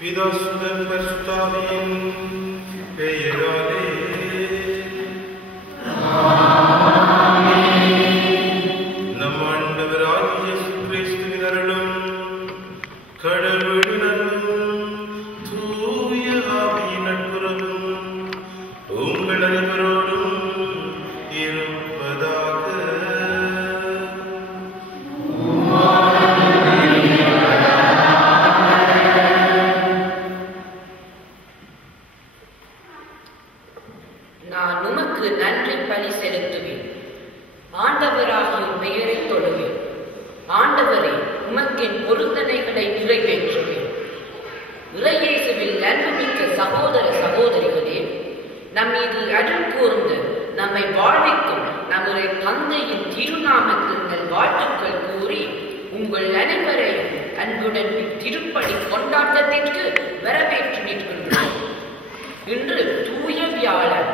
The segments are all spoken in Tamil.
பிதாசுதன் பரிசுத்தாவியின் பெயராலே நம் ஆண்டவராகிய இயேசு கிறிஸ்துவின் அருளும் கடவுளின் அன்பும் தூய ஆவியின் நட்புறவும் உங்கள் அனைவரோடும் இருப்பதாக. நான் உமக்கு நன்றி பலி செலுத்துவேன். ஆண்டவராகிய பெயரை தொழுவேன். ஆண்டவரே, உமக்கின் பொருத்தனைகளை நிறைவேற்றுவேன். இறையேசுவில் அன்புமிக்க சகோதர சகோதரிகளே, நம் மீது அருள் கூர்ந்து நம்மை வாழ்விக்கும் நம்முடைய தந்தையின் திருநாமத்தில் வாழ்த்துக்கள் கூறி உங்கள் அனைவரையும் அன்புடன் திருப்பலி கொண்டாட்டத்திற்கு வரவேற்று நிற்கின்றோம். இன்று தூய வியாழன்.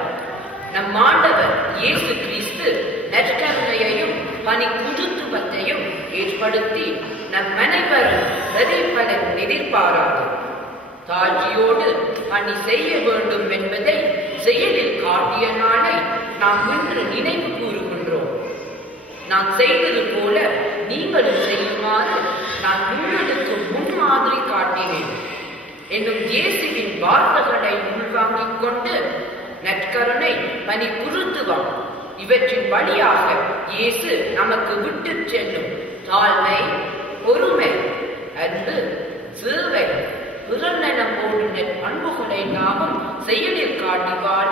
நம் ஆண்டவர் இயேசு கிறிஸ்து நற்கருணையையும் பணி குருத்துவத்தையும் ஏற்படுத்தி நம் அனைவரும் பிரதிபலன் எதிர்பாராது தாழ்ச்சியோடு பணி செய்ய வேண்டும் என்பதை செயலில் காட்டிய நாளை நாம் இன்று நினைவு கூறுகின்றோம். நான் செய்தது போல நீங்களும் செய்யுமாறு நான் உங்களுக்கு முன்மாதிரி காட்டினேன் என்னும் இயேசுவின் வார்த்தைகளை உள்வாங்கிக் கொண்டு நற்கருணை பணி குருத்துவம் இவற்றின் வழியாக இயேசு நமக்கு விட்டு செல்லும் தாழ்மை, பொறுமை, அன்பு, சேவை, பிறநலம் போன்ற பண்புகளை நாமும் செயலில் காட்டி வாழ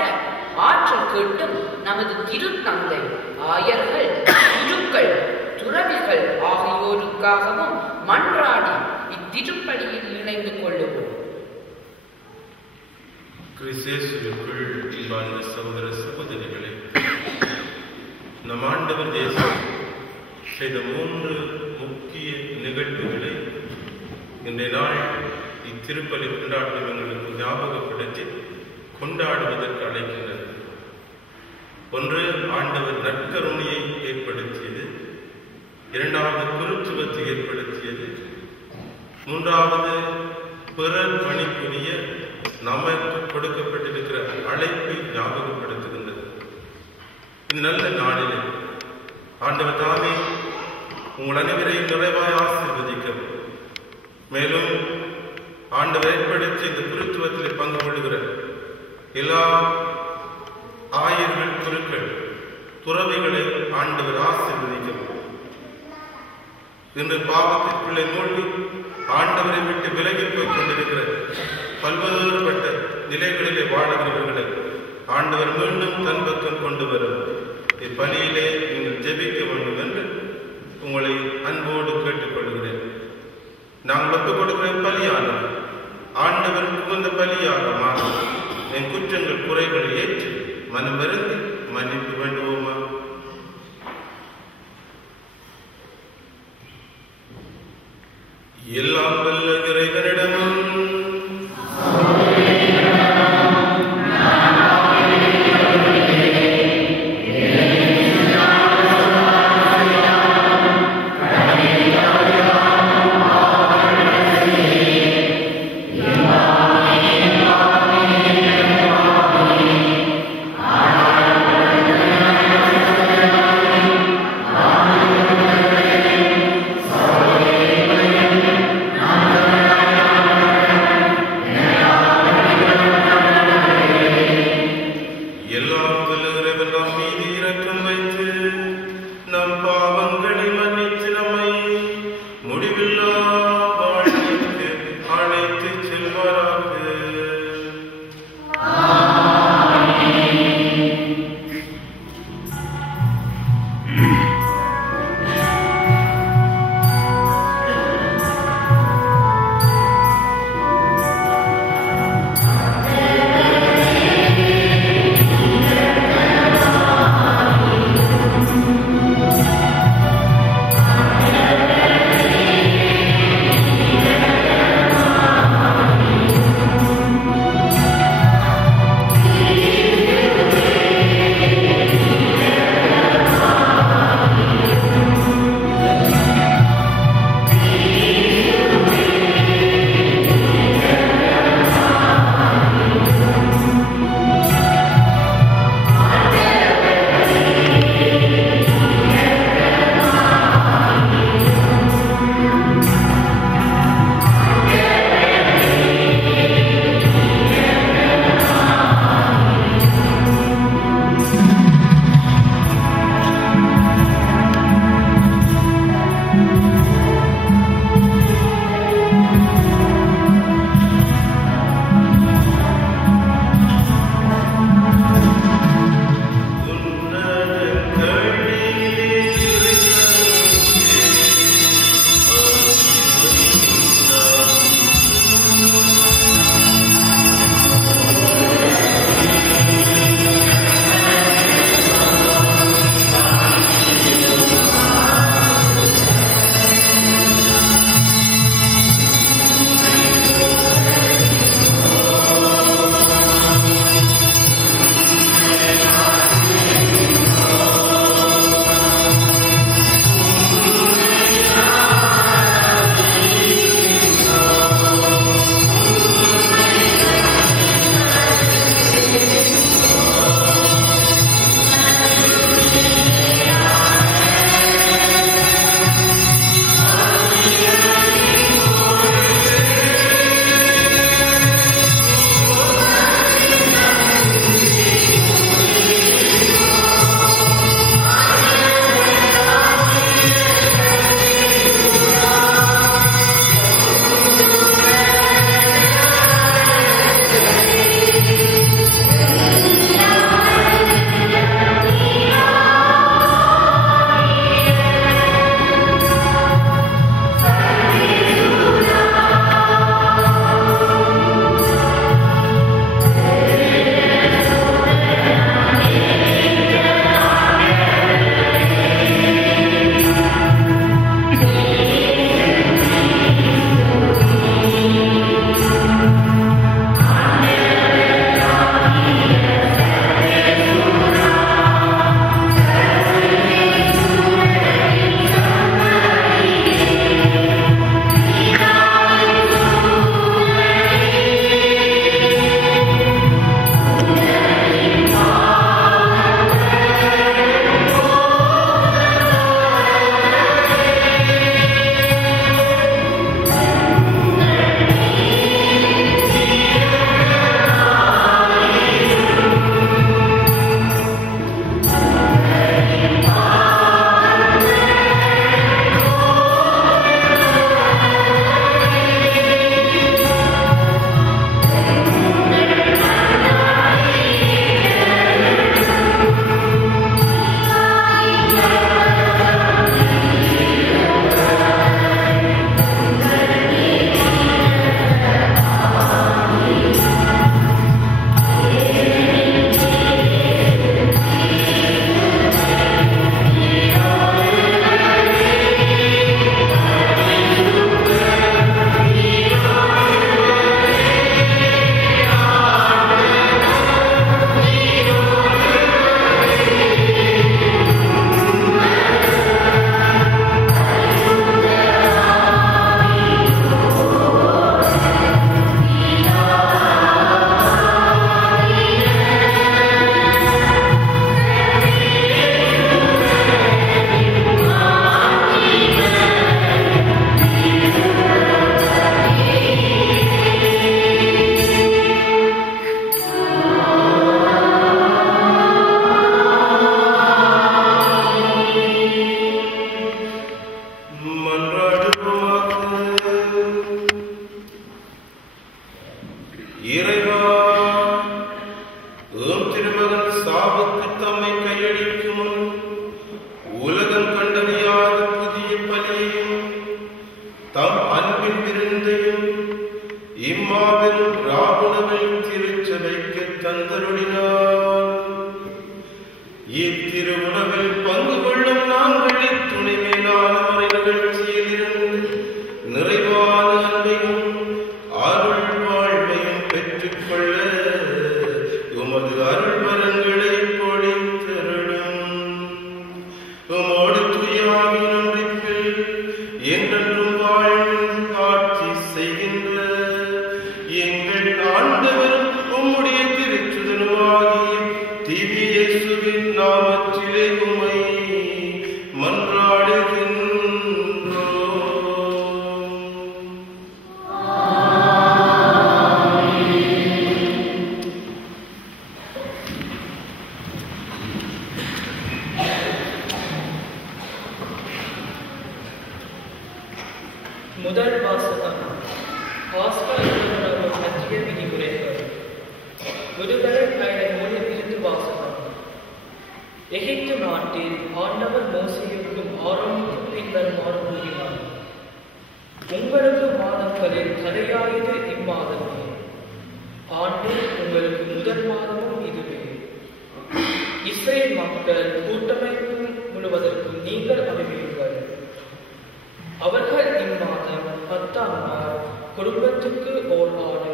ஆற்றல் கேட்டும் நமது திருத்தந்தை, ஆயர்கள், குருக்கள், துறவிகள் ஆகியோருக்காகவும் மன்றாடி இத்திருப்பலியில் இணைந்து கொள்ளுவோம். கிறிஸ்துவுக்குள் அன்பார்ந்த சகோதர சகோதரிகளே, நம் ஆண்டவர் இயேசு செய்த 3 முக்கிய நிகழ்வுகளை இன்றைய நாள் இத்திருப்பலி கொண்டாட்டம் எங்களுக்கு ஞாபகப்படுத்தி கொண்டாடுவதற்கு அழைக்கின்றது. ஒன்று, ஆண்டவர் நற்கருணையை ஏற்படுத்தியது. இரண்டாவது, குருத்துவத்தை ஏற்படுத்தியது. மூன்றாவது, பிறர் பணிபுரிய நமக்கு கொடுக்கப்பட்டிருக்கிற அழைப்பை ஞாபகப்படுத்துகின்றது. இந்த நல்ல நாளிலே ஆண்டவர் தாமே உங்கள் அனைவரையும் நிறைவாய் ஆசீர்வதிக்கவும், மேலும் ஆண்டவர் ஏற்படுத்தி இந்த குருத்துவத்தில் பங்கு கொள்கிற எல்லா ஆயர்கள், குருக்கள், துறவிகளை ஆண்டவர் ஆசீர்வதிக்கவும். இன்று பாவத்திற்குள்ளே மூழ்கி ஆண்டவரை விட்டு விலகி போய் கொண்டிருக்கிற பல்வேறுபட்ட நிலைகளிலே வாழுகிறவர்களை ஆண்டவர் மீண்டும் தன் பக்கம் கொண்டு வரும் இப்பணியிலே நீங்கள் ஜெபிக்க வேண்டும் என்று உங்களை அன்போடு கேட்டுக்கொள்கிறேன். நாங்கள் ஒப்புக் கொடுக்கிற பலியானது ஆண்டவருக்கு உகந்த பலியாக மாறும். என் குற்றங்கள் குறைகளை ஏற்று மனம் வருந்தி மன்னிப்பு வேண்டுவோமா? எல்லாம் வல்ல இறைவனிடமும் Amen. இறைவா, உம் திருமகன் சாவுக்கு தம்மை கையளிக்கும் முன் உலகம் கண்டறியாத புதிய பலியையும் தம் அன்பின் விருந்தையும் இம்மாபெரும் ராவுணவில் திருச்சபைக்கு தந்தருளினார். இத்திருவுணவில் பங்கு கொள்ளும் நாங்கள் துணை மேலான மறை நிகழ்ச்சியில் இருந்து நிறைவான அன்பையும் அருள் வாழ்வையும் பெற்றுக்கொள்ள உமது அருள் வரங்களை பொழிந்தருளும். உமோடு துயாவின் ஒன்றிப்பில் என்றென்றும் வாழ்ந்து ஆட்சி செய்கின்ற எங்கள் ஆண்டவரும் உம்முடைய திருச்சுதனுமாகிய திவ்ய இயேசுவின் நாமத்திலே உம்மை மன்றாடுகின்றோம். முதல் வாசகம். பாஸ்கா திருநாள் பற்றிய விதிமுறைகள். விடுதலை பயணம் இருந்து வாசகம். எகிப்து நாட்டில் ஆண்டவர் மோசேயுக்கும் ஆரோனுக்கும் பின்வருமாறு கூறினார்: உங்களுக்கு மாதங்களில் தலையாயது இம்மாதமே. ஆண்டில் உங்களுக்கு முதல் மாதமும் இதுவே. இஸ்ரேல் மக்கள் கூட்டமைப்பு முழுவதற்கும் நீங்கள் அறிவீர்கள். அவர்கள் இம்மாதம் 10ஆம் நாள் குடும்பத்துக்கு ஓர் ஆடு,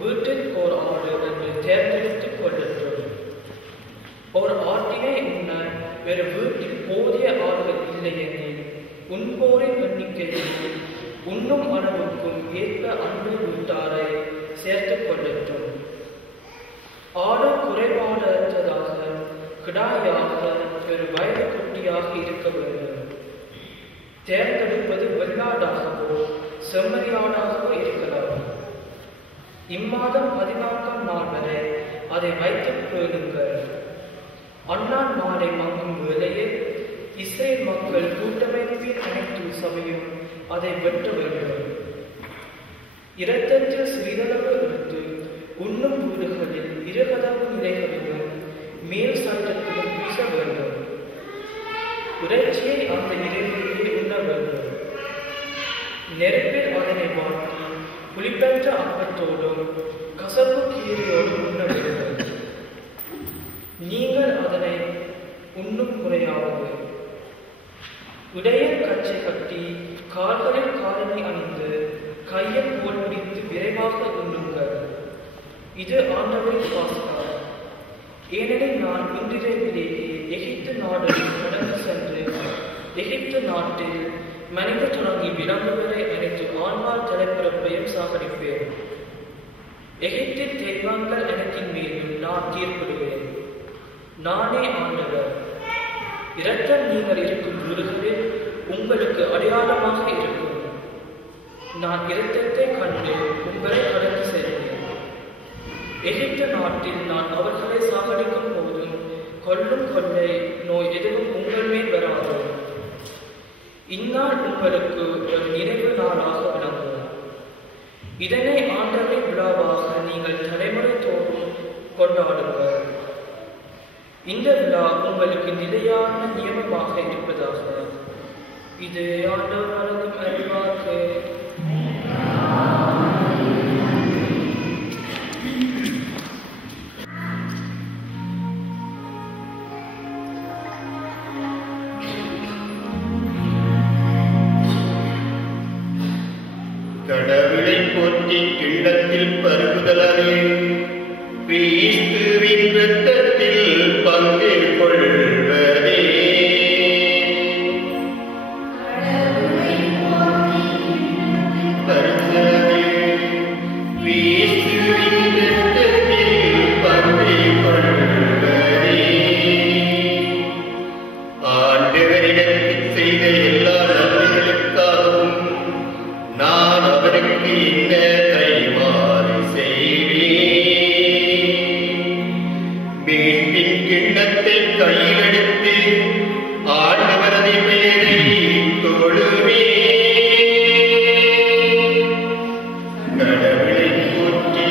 வீட்டிற்கு ஓர் ஆடு என்று தேர்ந்தெடுத்துக் கொள்ளட்டும். ஒரு ஆட்டினை உண்ண வேறு வீட்டில் போதிய ஆடுகள் இல்லையெனில் உண்போரின் எண்ணிக்கையில் உண்ணும் அளவுக்கும் ஏற்ப அன்பு வீட்டாரை சேர்த்துக் கொள்ளட்டும். ஆடு குறைபாடற்றதாக, கிடாயாக, ஒரு வயது குட்டியாக இருக்க வேண்டும். தேர்ந்தெடுப்பது வெள்ளாடாகவோ செம்மறியாடாகவோ இருக்கலாம். இம்மாதம் 14ஆம் நாள் வரை அதை வைத்துக் பேணுங்கள். அந்நாள் மாலை மங்கும் வேளையில் இஸ்ரேல் மக்கள் கூட்டமைப்பின் அனைத்து சபையும் அதை வெட்ட வேண்டும். இரத்தத்தில் சிறிதளவு எடுத்து உண்ணும் வீடுகளில் இருகதவு நிலைகளிலும் மேல் சட்டத்திலும் வீச வேண்டும். இறைச்சியை அந்த இறைவனிலே உண்ண வேண்டும். நெருப்பில் அதனை வாட்டி புளிப்பெற்ற அப்பத்தோடும் கசப்பு கீரையோடும் உண்ண வேண்டும். நீங்கள் அதனை உண்ணும் முறையாவது இடையில் கச்சை கட்டி கால்களில் காலணி அணிந்து கையில் போல் பிடித்து விரைவாக உண்ணுங்கள். இது ஆண்டவரின் பாஸ்கா. ஏனெனில் நான் இன்றிரவிலேயே எகிப்து நாடுகளில் கடந்து சென்று எகிப்து நாட்டில் மனித தொடங்கி விலங்கு வரை அனைத்து ஆண்பால் தலைப்பிறப்பையும் சாகடிப்பேன். எகிப்தில் தெய்வங்கள் அனைத்தின் மீதும் நான் தீர்ப்பிடுவேன். நானே ஆண்டவர். இரத்தம் நீங்கள் இருக்கும் வீடுகளில் உங்களுக்கு அடையாளமாக இருக்கும். நான் இரத்தத்தை கண்டு உங்களை கடந்து செல்வேன். எகிப்து நாட்டில் நான் அவர்களை சாகடிக்கும் போதும் கொல்லும் கொள்ளை நோய் எதுவும் உங்கள் மேல் வராது. இந்நாள் உங்களுக்கு ஒரு நினைவு நாளாக விளங்கும். இதனை ஆண்டவரின் விழாவாக நீங்கள் தலைமுறை தோறும் கொண்டாடுங்கள். இந்த விழா உங்களுக்கு நிலையான நியமமாக இருப்பதாக. இது ஆண்டவர் வழங்கும் அறிவாக்கு. கடவுளை போற்றி கிண்ணத்தில் பருகுதலே கிறிஸ்துவின் இரத்தத்தில் பங்கு கொள்வதே. பருகுதலே கிறிஸ்துவின் இரத்தத்தில் பங்கு கொள்வதே. ஆண்டவரிடத்தில் செய்த எல்லா நன்மைகளுக்காகவும் நான் அவருக்கு இந்த கைமாறு செய்வேன். மீட்பின் கிண்ணத்தை கையில் எடுத்து ஆண்டவரது பெயரை தொழுவேன். கடவுளை போற்றி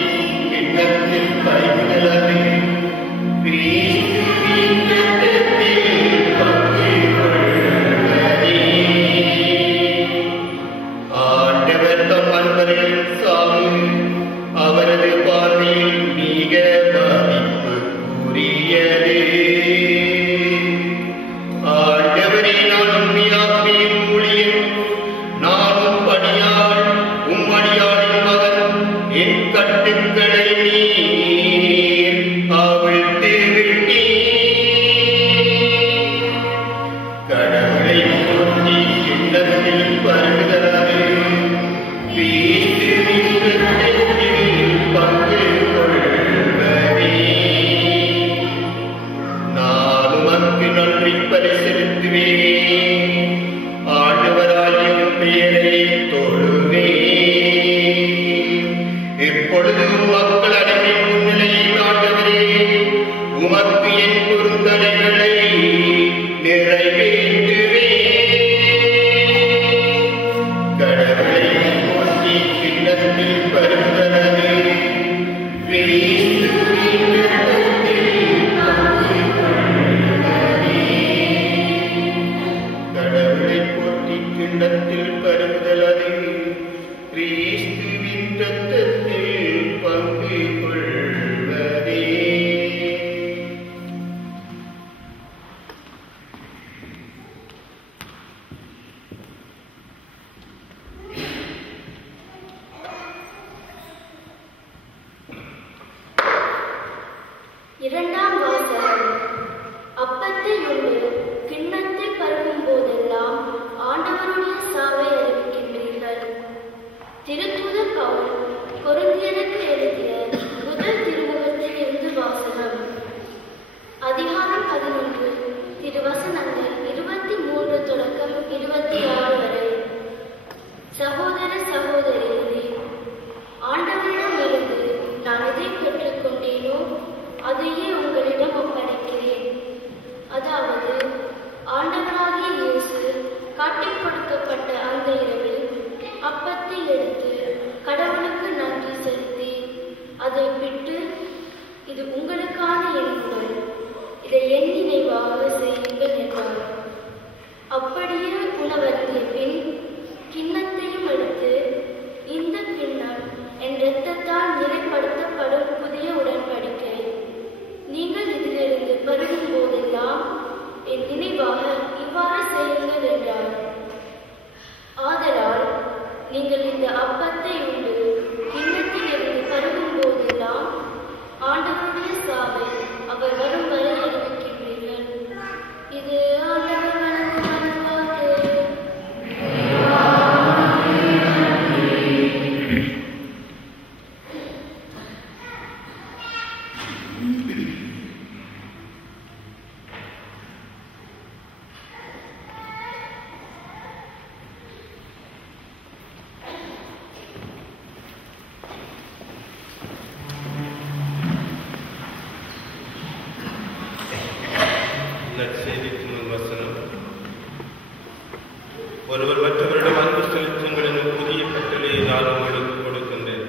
ஒருவர் மற்றவரிடம் அன்பு செலுத்துங்கள் என்ற புதிய கட்டளையை நான் உங்களுக்கு கொடுக்கின்றேன்.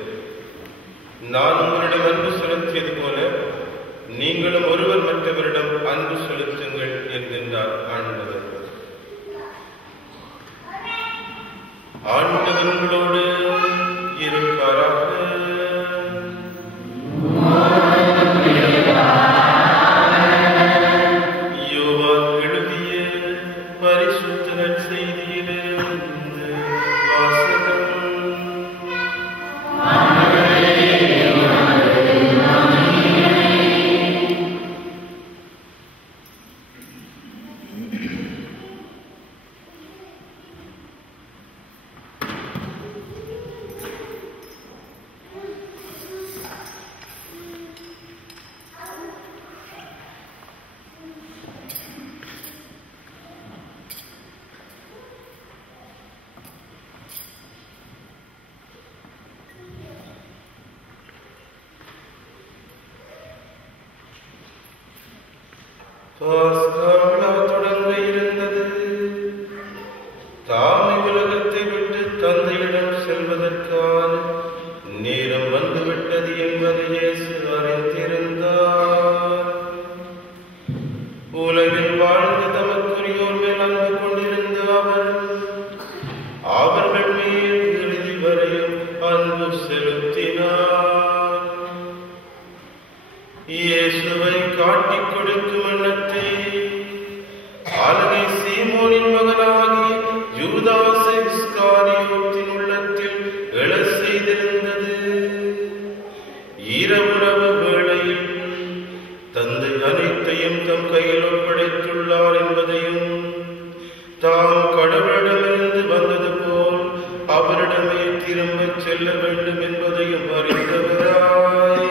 நான் உங்களிடம் அன்பு செலுத்தியது போல நீங்களும் ஒருவர் மற்றவரிடம் அன்பு செலுத்துங்கள் என்கின்றார் ஆண்டவர். ஆண்டவர் உங்களோடு இருப்பாராக. தொடங்க இருந்தது. தாமை உலகத்தை விட்டு தந்தையிடம் செல்வதற்கான நேரம் வந்துவிட்டது என்பதை இயேசு அறிந்திருந்தார். உலகில் வாழ்ந்து தமக்குரியோர் மேல் அன்பு கொண்டிருந்த அவர்கள் மேல் இறுதி வரையும் அன்பு செலுத்தினார். இயேசுவை காட்டிக் கொடுக்கும் எண்ணத்தை ஆலகை சீமோனின் மகனாகிய யூதாஸ் இஸ்காரியோத்தின் உள்ளத்தில் எழச் செய்திருந்தது. இரவுணவு வேளையில் தந்தை அனைத்தையும் தம் கையில் ஒப்படைத்துள்ளார் என்பதையும் தாம் கடவுளிடமிருந்து வந்தது போல் அவரிடமே திரும்பச் செல்ல வேண்டும் என்பதையும் அறிந்தவராய்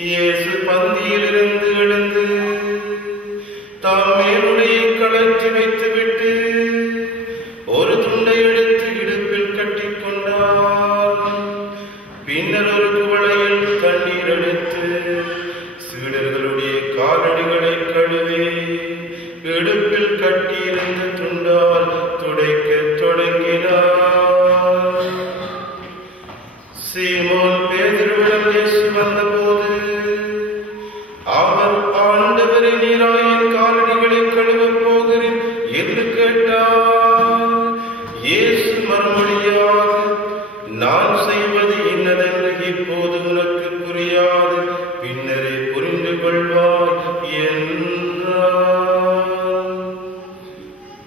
இயேசு பந்தியிலிருந்து எழுந்து தாம் மேலுடையை கழற்றி வைத்துவிட்டு ஒரு துண்டை எடுத்து இடுப்பில் கட்டிக்கொண்டார். பின்னர் ஒரு குவளையில் தண்ணீர் எடுத்து சீடர்களுடைய காலடிகளை கழுவி இடுப்பில் கட்டியிருந்த துண்டால் துடைக்கத் தொடங்கினார். சீமோன் பேதுருவிடம் இயேசு வந்தபோது அவர், ஆண்டவரே, நீரா என் காலடிகளை கழுவப் போகிறேன் என்று கேட்டார். இயேசு மறுமொழியாக, நான் செய்வது இன்னதென்று இப்போது உனக்கு புரியாது, பின்னரே புரிந்து கொள்வாய் என்றார்.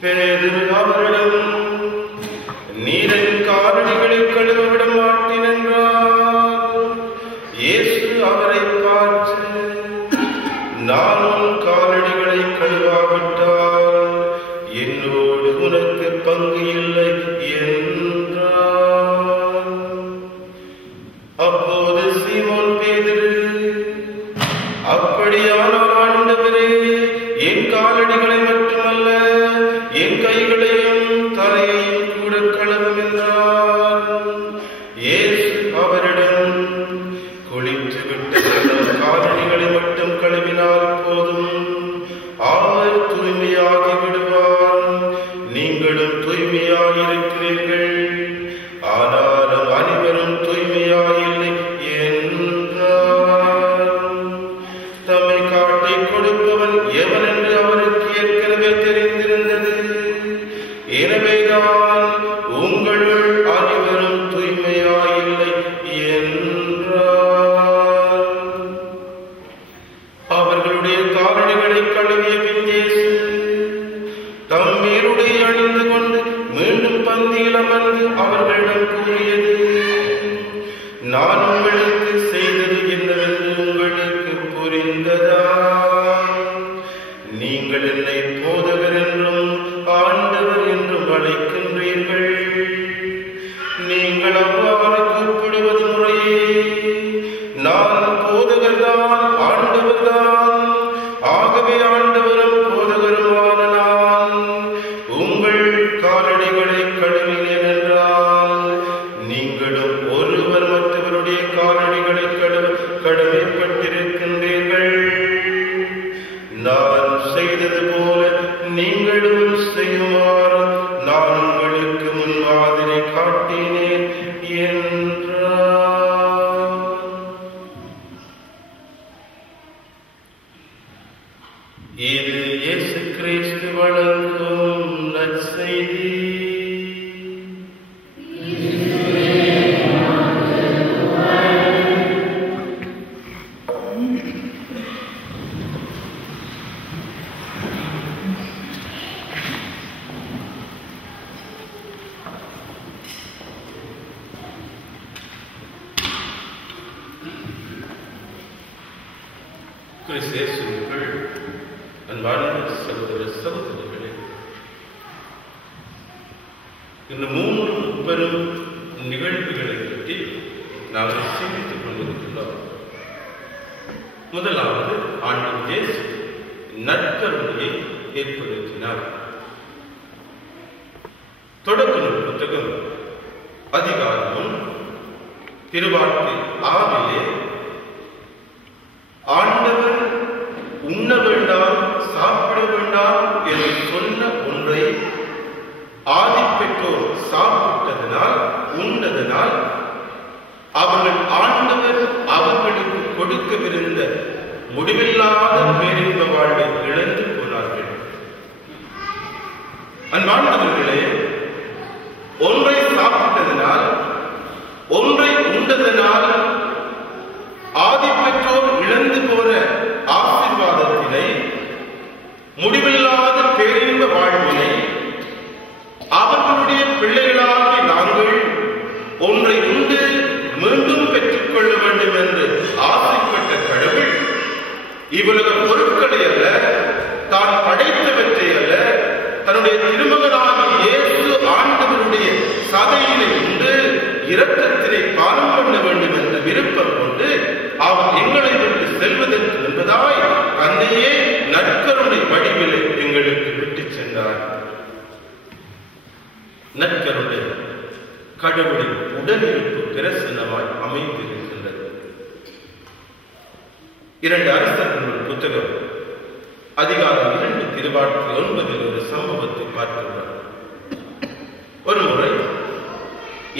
பேதுரு அவரிடம், நீர் என் காலடிகளை கழுவ விட மாட்டேன் என்றார். இயேசு அவரை பார்த்து, நான் உன் காலடிகளை கழுவாவிட்டால் என்னோடு உனக்கு பங்கு இல்லை என்றார். அப்போது சீமோன் பேதுரு, அப்படியானால் ஆண்டவரே, என் காலடிகளை மட்டுமல்ல என் கைகளையும் தலையையும் கூட கழுவும் என்றார். இயேசு அவரிடம், குளித்து விட்டு காலடிகளை மட்டும் கழுவினால் போதும், அவர் தூய்மையாகி விடுவார். நீங்களும் தூய்மையாயிருக்கிறீர்கள், ஆனாலும் அனைவரும் தூய்மையாயில்லை என்றார். தம்மை காட்டி கொடுப்பவன் எவன் என்று அவருக்கு ஏற்கனவே தெரிந்திருந்தது. எனவேதான் உங்களுள் அனைவரும் தூய்மையாயில்லை என்றார். அவர்களுடைய காலடிகளை கழுவிய பின் இயேசு தம் மேலுடைய அணிந்து கொண்டு மீண்டும் பந்தியில் அமர்ந்து அவர்களிடம் கூறியது, நான் உங்களுக்கு செய்தது என்னவென்று உங்களுக்கு புரிந்ததா? நீங்கள் என்னை போதகர் என்றும் ஆண்டவர் என்றும் அழைக்கின்றீர்கள். நீங்கள் அவ்வாறு கூப்பிடுவது முறையே. நான் போதகர்தான், ஆண்டவர்தான். ஆகவே ஆண்டவரும் போதகருமான நான் உங்கள் காலடிகளை கழுவினேன் என்றால், நீங்களும் ஒருவர் மற்றவருடைய காலடிகளை கடமைப்பட்டிருக்கின்றீர்கள். நான் செய்தது போல நீங்களும் செய்யுமாறு நான் உங்களுக்கு முன்மாதிரி காட்டினேன் என்றார். இது இயேசு கிறிஸ்து வழங்கும் நற்செய்தி. கிறிஸ்து இயேசுவுக்குள் அன்பார்ந்த சகோதர சகோதரிகளே, இந்த 3 பெரும் நிகழ்வுகளை பற்றி நாங்கள் சிந்தித்துக் கொண்டிருக்கிறோம். முதலாவது, ஆண்டவர் இயேசு நற்கருணையை ஏற்படுத்தினார். தொடக்க நூல் புத்தகம் அதிகாரம் 1 திருவார்த்தை 6 ஆண்டவர் உண்ண வேண்டாம், சாப்பிட வேண்டாம் என்று சொன்ன ஒன்றை ஆதிப்பெற்றோர் சாப்பிட்டதனால், உண்டதனால் அவர்கள் ஆண்டவர் அவர்களுக்கு கொடுக்கவிருந்த முடிவில்லாத பேரின்ப வாழ்வை இழந்து போனார்கள். அன்பானவர்களே, ஒன்றை சாப்பிட்டதனால், ஒன்றை உண்டதனால் ஆதிப்பெற்றோர் இழந்து போன ஆசீர்வாதத்தினை, முடிவில்லாத பேரின்ப வாழ்வினை அவர்களுடைய பிள்ளைகளாகி நாங்கள் ஒன்றை உண்டு மீண்டும் பெற்றுக் கொள்ள வேண்டும் என்று ஆசைப்பட்ட கடவுள் இவ்வளவு பொருட்களை அல்ல, தான் படைத்தவற்றை அல்ல, தன்னுடைய திருமகனாகிய இயேசு ஆண்டவருடைய சதையினை உண்டு இரத்தத்தை இரத்தத்தினை பானம் பண்ண வேண்டும் என்ற விருப்பம் கொண்டு அவர் எங்களை விட்டு செல்வதற்கு என்பதாய் அன்னையே நற்கருணை வடிவிலே எங்களுக்கு விட்டு சென்றார். நற்கருணை கடவுளின் உடனிருப்பு பிரசனமாய் அமைந்திருக்கின்றது. 2 அரசர்கள் புத்தகம் அதிகாரம் 2 திருவாழ்க்கை 9 ஒரு சம்பவத்தை பார்க்கின்றோம். ஒரு முறை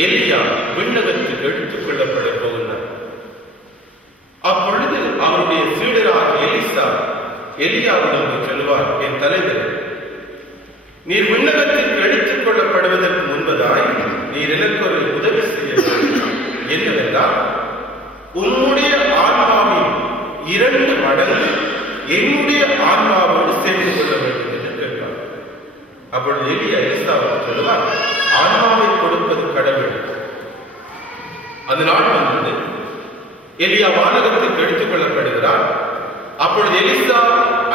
எலியா விண்ணகத்தில் எடுத்துக் கொள்ளப்பட போகின்றார். அப்பொழுது அவருடைய சீடராக எலிசா எலியாவிடம் சொல்லுவார், என் தலைவர், நீர் விண்ணகத்தில் எடுத்துக் கொள்ளப்படுவதற்கு முன்பதாய் நீர் எனக்கு ஒரு உதவி செய்ய வேண்டும். என்னவென்றால், உன்னுடைய ஆன்மாவின் 2 மடங்கு என்னுடைய ஆன்மாவோடு சேர்ந்து கொள்ள வேண்டும் என்று கேட்பார். அப்பொழுது எலியா எலிசாவுக்கு சொல்லுவார், ஆன்மாவை கொடுப்பது கடவுள். அந்த நாள் வந்தது. எலியா வானகத்திற்கு எடுத்துக் கொள்ளப்படுகிறார். அப்பொழுது எலிசா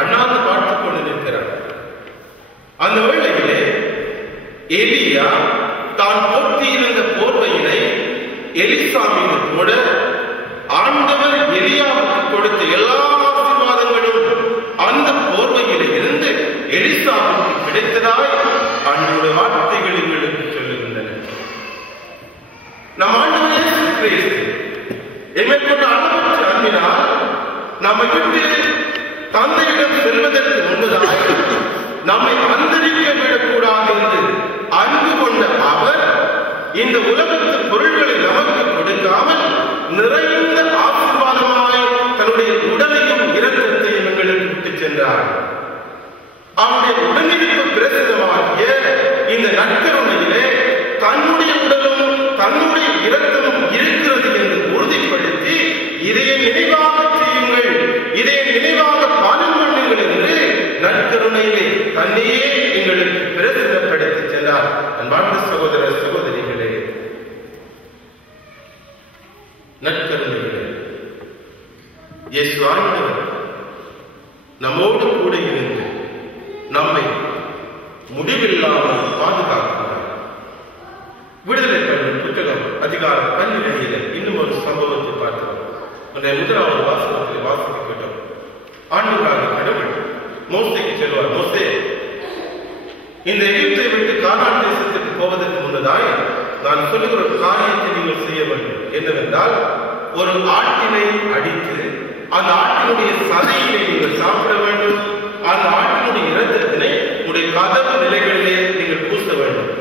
அண்ணாந்து பார்த்துக் கொண்டு நிற்கிறார். அந்த வேளையிலே எலியா தான் போர்த்தி இருந்த போர்வையினை எலிசா மீது போட, ஆண்டவர் எலியாவுக்கு கொடுத்த எல்லா ஆசீர்வாதங்களும் அந்த போர்வையிலே இருந்து எலிசாவுக்கு கிடைத்ததாய் ஆண்டவருடைய வார்த்தைகள் எங்களுக்கு சொல்லுகின்றன. நம் ஆண்டவர் இயேசு கிறிஸ்து எம்மை கொண்டு அளவற்ற அன்பினால் நம்மை விட்டு தந்தையிடம் செல்வதற்கு முன்பதாக நம்மை அந்தரிக்க விடக்கூடாது என்று அன்பு கொண்ட அவர் இந்த உலகத்து பொருள்களை நமக்கு கொடுக்காமல் நிறைந்த ஆசீர்வாதமாய் தன்னுடைய உடலையும் இரத்தத்தையும் எங்களுக்கு விட்டு சென்றார். அவருடைய உடனிருப்பு பிரசித்தமாகிய இந்த நற்கருணையிலே தன்னுடைய உடலும் தன்னுடைய இரத்தமும் இருக்கிறது என்று உறுதிப்படுத்தி இதையை நினைவாக செய்யுங்கள், இதை நினைவாக பானம் பண்ணுங்கள் என்று நற்கருணையிலே தன்னையே எங்களுக்கு பிரசித்தப்படுத்தி சென்றார். அன்பார்ந்த சகோதர சகோதரிகளே, நற்கருணையிலே இயேசு ஆண்டவர் நம்மோடு கூட இருந்து நம்மை முடிவில்லாமல் பாதுகாக்கிறார். விடுதலை கல்வி புத்தகம் அதிகாரம் 12 இன்னும் ஒரு சம்பவத்தை பார்க்கிறோம். முதலாவது வாசகத்தில் வாசிக்க கேட்டோம். ஆண்டவராக கடவுள் மோசேக்கு சொல்வார், மோசே, இந்த எகிப்தை விட்டு கானான் தேசத்துக்கு போவதற்கு முன்னதாய் நான் சொல்லுகிற ஒரு காரியத்தை நீங்கள் செய்ய வேண்டும். என்னவென்றால், ஒரு ஆட்டினை அடித்து அந்த ஆட்டினுடைய சதையினை நீங்கள் சாப்பிட வேண்டும். அந்த ஆட்டினுடைய இரத்தத்தினை உடைய கதவு நிலைகளிலே நீங்கள் பூச வேண்டும்.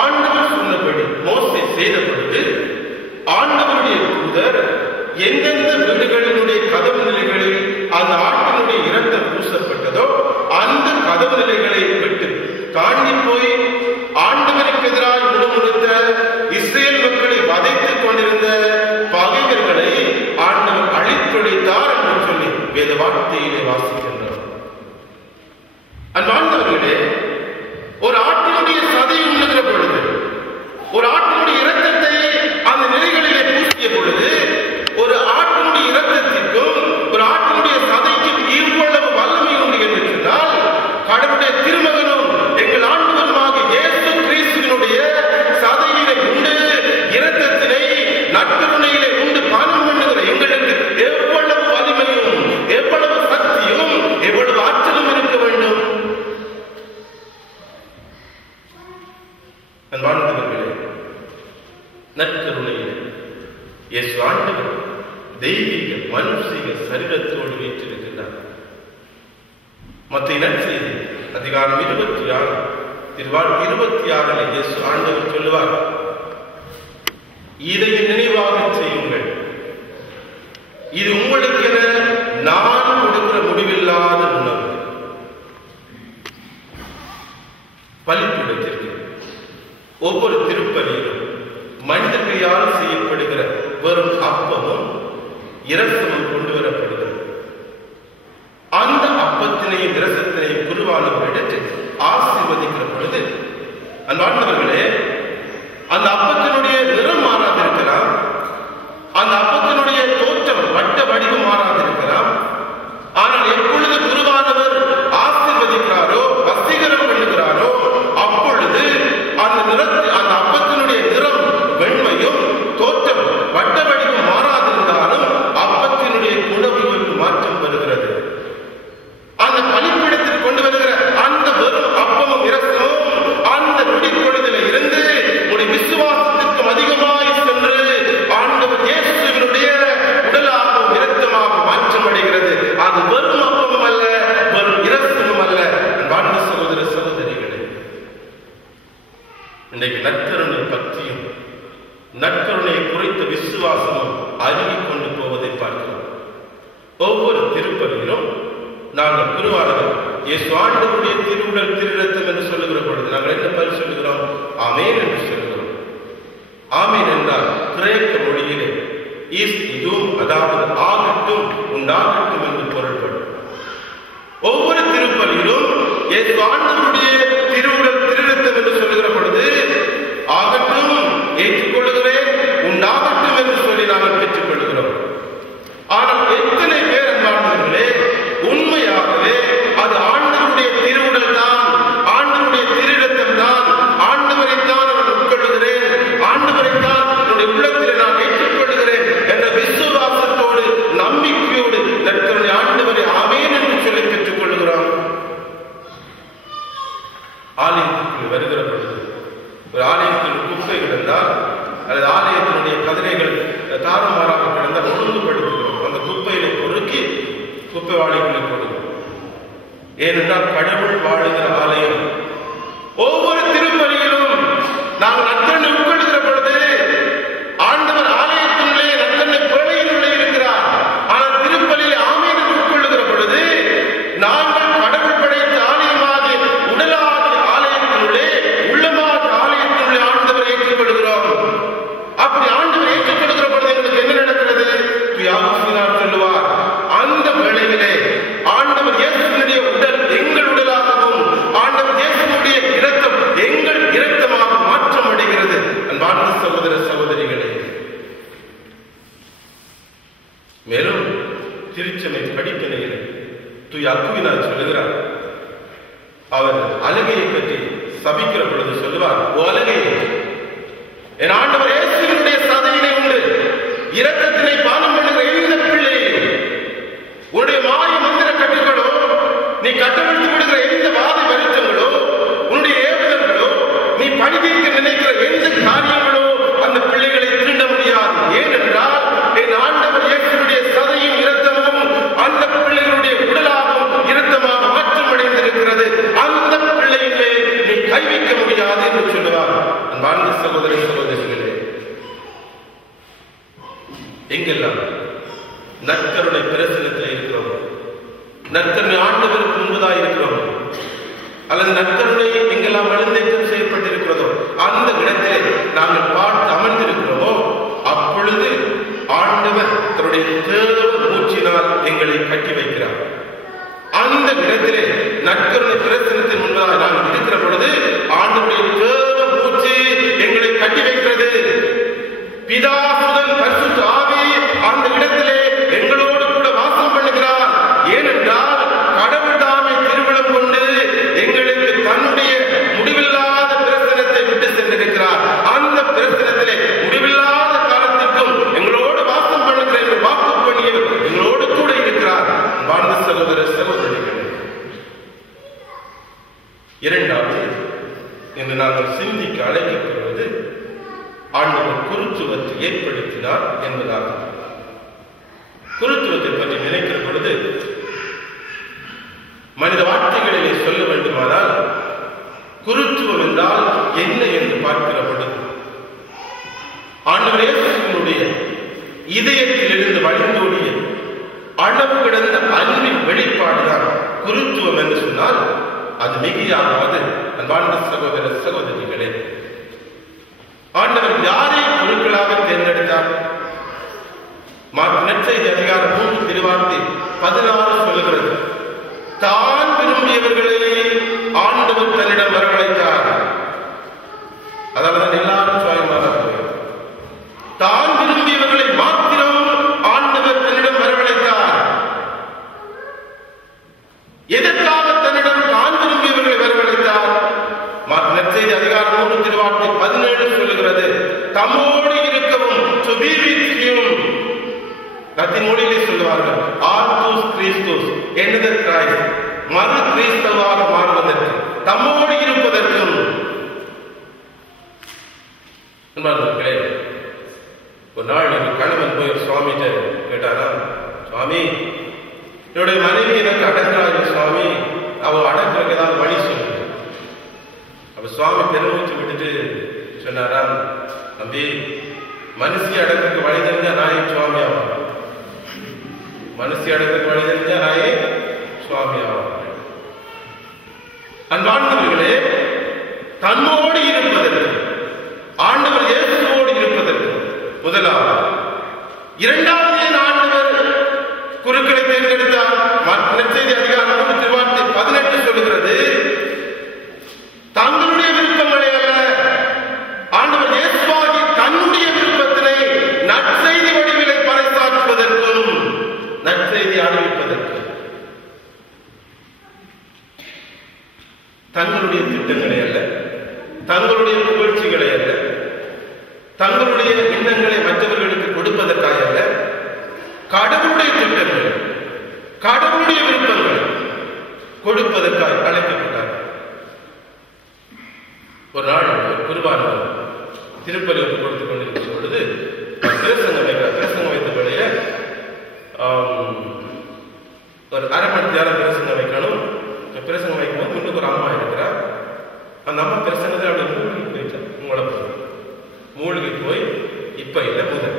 ஆண்டவர் சொன்னபடி மோசே செய்த பொழுது ஆண்டவருடைய தூதர் எந்தெந்த வீடுகளினுடைய கதவு நிலைகளில் அந்த ஆட்டினுடைய இரத்தம் பூசப்பட்டதோ அந்த கதவு நிலைகளை விட்டு தாண்டி போய் ஆண்டவருக்கு எதிராக முழுமுழுத்த இஸ்ரேல் மக்களை வதைத்துக் கொண்டிருந்த பகைவர்களை ஆண்டவர் அழித்தொழித்தார் என்று சொல்லி வேத வார்த்தையிலே வாசிக்கின்றோம். அன்பார்ந்தவர்களே, ஒரு ஆட்டினுடைய சதையை உண்ணுகிற பொழுது, ஒரு ஆட்டினுடைய இரத்தத்தை அந்த நிலைகளிலே பூசிய பொழுது, ஒரு ஆட்டினுடைய இரத்தத்திற்கும் ஒரு ஆட்டினுடைய சதைக்கும் இவ்வளவு வல்லமை உண்டு என்று சொன்னால், கடவுளுடைய திருமகனும் எங்கள் ஆண்டவருமாக இயேசு கிறிஸ்துவினுடைய சதையிலே உண்டு இரத்தத்தினை நற்கருணையிலே உண்டு பானம் பண்ணுகிற எங்களுக்கு எவ்வளவு வலிமையும் எவ்வளவு சக்தியும் எவ்வளவு ஆற்றலும் இருக்க வேண்டும். அன்பார்ந்தவர்களே, நற்கருணையிலே இயேசு ஆண்டவர் தெய்வீக மனுஷீக சரீரத்தோடு வீற்றிருக்கிறார். மத்திய நற்செய்தி அதிகாரம் 26 திருவாழ்க்கை 26 இயேசு ஆண்டவர் சொல்லுவார், இதை நினைவாக செய்யுங்கள், இது உங்களுக்கென நான் கொடுக்கிற முடிவில்லாத உணவு. பலிபீடத்திற்கு ஒவ்வொரு திருப்பலியிலும் மனித கையால் செய்யப்படுகிற வெறும் அப்பமும் இரசமும் கொண்டு வரப்படுகிறது. அந்த அப்பத்தினையும் இரசத்தினையும் குருவானவர் எடுத்து ஆசீர்வதிக்கிற பொழுது, அன்பார்ந்தவர்களே, அந்த அப்பத்தினுடைய நிறம் மாறாதிருக்கலாம், அந்த அப்பத்தினுடைய தோற்றம் வட்ட வடிவம் மாறாதிருக்கலாம். ஆனால் எப்பொழுது குருவானவர் ஆசீர்வதிக்கிறாரோ வசீகரம் பண்ணுகிறாரோ அப்பொழுது அந்த அப்பத்தினுடைய நிறம் வெண்மையோ குறித்த விசுவாசமும் அருகிக் கொண்டு போவதை பார்க்கிறோம். ஒவ்வொரு திருப்பலியிலும் நாங்கள் குருவானவர் இயேசு ஆண்டவருடைய திருவுடல் திருரத்தம் என்று சொல்லுகிற பொழுது நாங்கள் என்ன பதில் சொல்லுகிறோம்? ஆமேன் என்று சொல்லுகிறோம். ஆமேன் என்றால் கிரேக்க மொழியிலே இதுவும், அதாவது ஆகட்டும், உண்டாகட்டும் என்று பொருள்படும். ஒவ்வொரு திருப்பலியிலும் இயேசு ஆண்டவருடைய திருவுடல் திருரத்தம் என்று சொல்லுகிற பொழுது ஆகட்டும், ஏற்றுக்கொள்கிறேன், உண்டாகட்டும் என்று சொல்லி நாங்கள் பெற்றுக்கொள்கிறோம். ஆனால் எத்தனை பேர் அன்பானவர்களே உண்மையாகவே அது ஆண்டவருடைய திருவுடல் தான், ஆண்டவருடைய திருரத்தம் தான், ஆண்டவரைத்தான் நான் உட்கொள்கிறேன், ஆண்டவரைத்தான் என்னுடைய உள்ளத்தில் நான் ஏற்றுக்கொள்கிறேன் என்ற விசுவாசத்தோடு நம்பிக்கையோடு தன்னுடைய ஆண்டவரை ஆமேன் என்று சொல்லி பெற்றுக் கொள்கிறோம். ஆலயத்துக்கு வருகிற பொழுது ஒரு ஆலயத்தில் குப்பை கிடந்தால் அல்லது ஆலயத்தினுடைய கதிரைகள் தாறுமாறாக கிடந்தால் ஒழுங்குபடுத்துகிறோம். அந்த குப்பையிலே பொறுக்கி குப்பை வாளிகளை கொடுக்கிறோம். ஏனென்றால் கடவுள் வாழுகிற ஆலயம். ஒவ்வொரு திருப்பலியிலும் நாங்கள் நற்கண்ணை உட்கொள்கிற பொழுது ஆண்டவர் ஆலயத்தினுள்ளே நற்கண்ணை பிழையினுள்ளே இருக்கிறார். ஆனால் திருப்பலியிலே ஆமேன் உட்கொள்ளுகிற பொழுது நாங்கள் கடவுள் படைத்த ஆலயமாகிய உடலாகிய ஆலயத்தினுள்ளே உள்ளமாகிய ஆலயத்தினுள்ளே ஆண்டவரை ஏற்றுக்கொள்கிறோம். அப்படி ஆண்டவர் ஏற்றுக்கொள்கிற பொழுது எங்களுக்கு என்ன நடக்கிறது? சொல்லுவார், அந்த வேளையிலே ஆண்டவர் இயேசுவினுடைய உடல் எங்கள் உடலாகவும் ஆண்டவர் இயேசுவினுடைய இரத்தம் எங்கள் இரத்தமாக மாற்றம் அடைகிறது. அன்பார்ந்த சகோதர சகோதரிகளே, மேலும் திருச்சபை படிப்பினையில் தூய அக்குவினார் சொல்லுகிறார். அவர் அழுகையை பற்றி சபிக்கிற பொழுது சொல்லுவார், ஓ அழுகையை, என் ஆண்டவர் இயேசுவினுடைய சதையினை உண்டு இரத்தத்தினை பானம் பண்ணுகிற இந்த பிள்ளையை உன்னுடைய மாய மந்திர கட்டுகளோ, நீ கட்டவிழ்த்து விடுகிற எந்த வாதை வருத்தங்களோ, உன்னுடைய ஏவுதல்களோ, நீ பணிதீர்க்க நினைக்கிற எந்த காரியங்களோ அந்த பிள்ளைகளை திருண்ட முடியாது. ஏனென்றால் என் ஆண்டவர் இயேசுவினுடைய சதையும் இரத்தமும் அந்த பிள்ளைகளுடைய உடலாகவும் இரத்தமாக மாற்றம் அடைந்திருக்கிறது. அந்த பிள்ளையிலே நீ கைவிக்க முடியாது என்று சொல்லுவார். அன்பார்ந்த சகோதர சகோதரிகளே, எங்கெல்லாம் நற்கருணை பிரசனத்தில் இருக்கிறோம், நற்கருணை ஆண்டவருக்கு முன்பதாக இருக்கிறோம், அல்லது நற்கருணை எங்கெல்லாம் வலுந்தேற்றம் செய்யப்பட்டிருக்கிறதோ அந்த இடத்திலே நாங்கள் பார்த்து அமர்ந்திருக்கிறோமோ அப்பொழுது ஆண்டவர் தன்னுடைய தேவ மூச்சினால் எங்களை கட்டி வைக்கிறார். அந்த இடத்திலே நற்கருணை பிரசனத்தின் முன்பதாக நாங்கள் இருக்கிற பொழுது ஆண்டவருடைய தேவ மூச்சு எங்களை கட்டி வைக்கிறது. பிதா சுதன் பரிசுத்த ஆவி அந்த இடத்திலே எங்களோடு கூட வாசம் பண்ணுகிறார். ஏனென்றால் கடவுள் தாமே திருவிழம் கொண்டு எங்களுக்கு தன்னுடைய முடிவில்லாத பிரசனத்தை விட்டு சென்றிருக்கிறார். அந்த பிரசனத்திலே முடிவில்லாத காலத்திற்கும் எங்களோடு வாசம் பண்ணுகிற வாக்கு பணியில் எங்களோடு கூட இருக்கிறார். வாழ்ந்த சகோதர சகோதரிகள், இரண்டாவது என்று நாங்கள் சிந்திக்க அழைக்கப்படுவது ஆண்டவர் குருத்துவத்தை ஏற்படுத்தினார் என்பதாகும். குருத்துவத்தை பற்றி நினைக்கிற பொழுது மனித வார்த்தைகளிலே சொல்ல வேண்டுமானால் குருத்துவம் என்றால் என்ன என்று பார்க்கிற பொழுது ஆண்டவர் இயேசுவினுடைய இதயத்தில் இருந்து வழிந்தோடிய அளவு கிடந்த அன்பின் வெளிப்பாடுதான் குருத்துவம் என்று சொன்னால் அது மிகையாகாது. அன்பார்ந்த சகோதர சகோதரிகளே, ஆண்டவர் யாரை குருக்களாக தேர்ந்தெடுத்தார்? நற்செய்தி அதிகாரம் 3 திருவார்த்தை 16 சொல்லுகிறது, தான் விரும்பியவர்களை ஆண்டவர் தன்னிடம் வரவழைத்தார். அதனால்தான் எல்லாரும் சுயமாக தான் விரும்பியவர்களை மாத்திரம் ஆண்டவர் தன்னிடம் வரவழைத்தார். எதற்காக தன்னிடம் தான் விரும்பியவர்களை வரவழைத்தார்? நற்செய்தி அதிகாரம் 3 திருவார்த்தை 17 சொல்லுகிறது, தம்மோடு இருக்கவும் லத்தீன் மொழியிலே சொல்லுவார்கள், ஆர்த்தோஸ் கிறிஸ்தோஸ் என்னது கிரைஸ்ட், மறு கிறிஸ்தவாக மாறுவதற்கு, தம்மோடு இருப்பதற்கும். ஒரு நாள் எங்கள் கணவன் போய் சுவாமிகிட்ட கேட்டாரா, சுவாமி என்னுடைய மனைவி எனக்கு அடக்கிறாங்க சுவாமி, அவ அடக்கிறதுக்கு ஏதாவது வழி சொல்லுங்க. அப்ப சுவாமி பெருமூச்சு விட்டுட்டு சொன்னாரா, தம்பி மனுஷி அடக்கிறதுக்கு வழி தெரிஞ்சா நாயே சுவாமி ஆவாங்க. மனுஷி அடக்கிறதுக்கு வழி தெரிஞ்சா நாயே சுவாமி ஆவாங்க. அன்பார்ந்தவர்களே, தன்னோடு இருப்பதற்கு, ஆண்டவர் இயேசுவோடு இருப்பதற்கு முதலாவது. இரண்டாவது ஆண்டவர் குருக்களை தேர்ந்தெடுத்தார். நற்செய்தி அதிகாரம் 18 சொல்லுகிறது, தங்களுடைய விருப்பங்களை அல்ல, ஆண்டவர் இயேசுவாகி தன்னுடைய விருப்பத்தினை நற்செய்தி வடிவிலை பறைசாற்றுவதற்கும் நற்செய்தி அறிவிப்பதற்கும். தங்களுடைய திட்டங்களை அல்ல, தங்களுடைய புகழ்ச்சிகளை அல்ல, தங்களுடைய எண்ணங்களை மற்றவர்களுக்கு கொடுப்பதற்காக அல்ல, கடவுளுடைய திட்டங்கள், கடவுளுடைய விருப்பங்கள் கொடுப்பதற்காக அழைக்கப்பட்டார். ஒரு நாள் குருவானவர் திருப்பலிக்கு கொடுத்துக் கொண்டிருக்கும் பொழுது பிரசங்கம் வைத்த வேளையில ஒரு அரை மணி நேரம் பிரசங்கம் வைக்கணும். பிரசங்கம் வைக்கும்போது முன்னுக்கு ஒரு அம்மா இருக்கிறார். அந்த அம்மா பிரசங்கத்தில் அப்படி மூழ்கி போயிட்டார். மூழ்கி போய் இப்ப இல்லை முதல்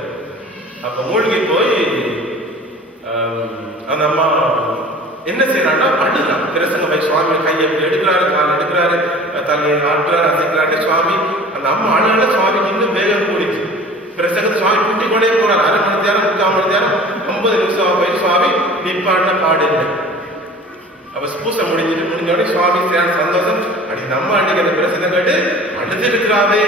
அப்ப மூழ்கி போய் அந்த அம்மா என்ன செய்யறான்னா அழுதான். பிரசங்க சுவாமி கையை எடுக்கிறாரு, கால் எடுக்கிறாரு, தலையை ஆட்டுறாரு, அசைக்கிறாரு. சுவாமி அந்த அம்மா அழுல சுவாமிக்கு இன்னும் வேகம் கூடிச்சு. பிரசங்கத்தை சுவாமி கூட்டி கொண்டே போறாரு. அரை மணி நேரம், 3/4 மணி நேரம், 50 நிமிஷம் போய் சுவாமி நிப்பாட்ட பாடு இல்லை. அப்ப பூசை முடிஞ்சோடனே சுவாமி சந்தோஷம். அடி நம்ம அன்னைக்கு அந்த பிரசங்கம் கேட்டு அழுது இருக்கிறாவே.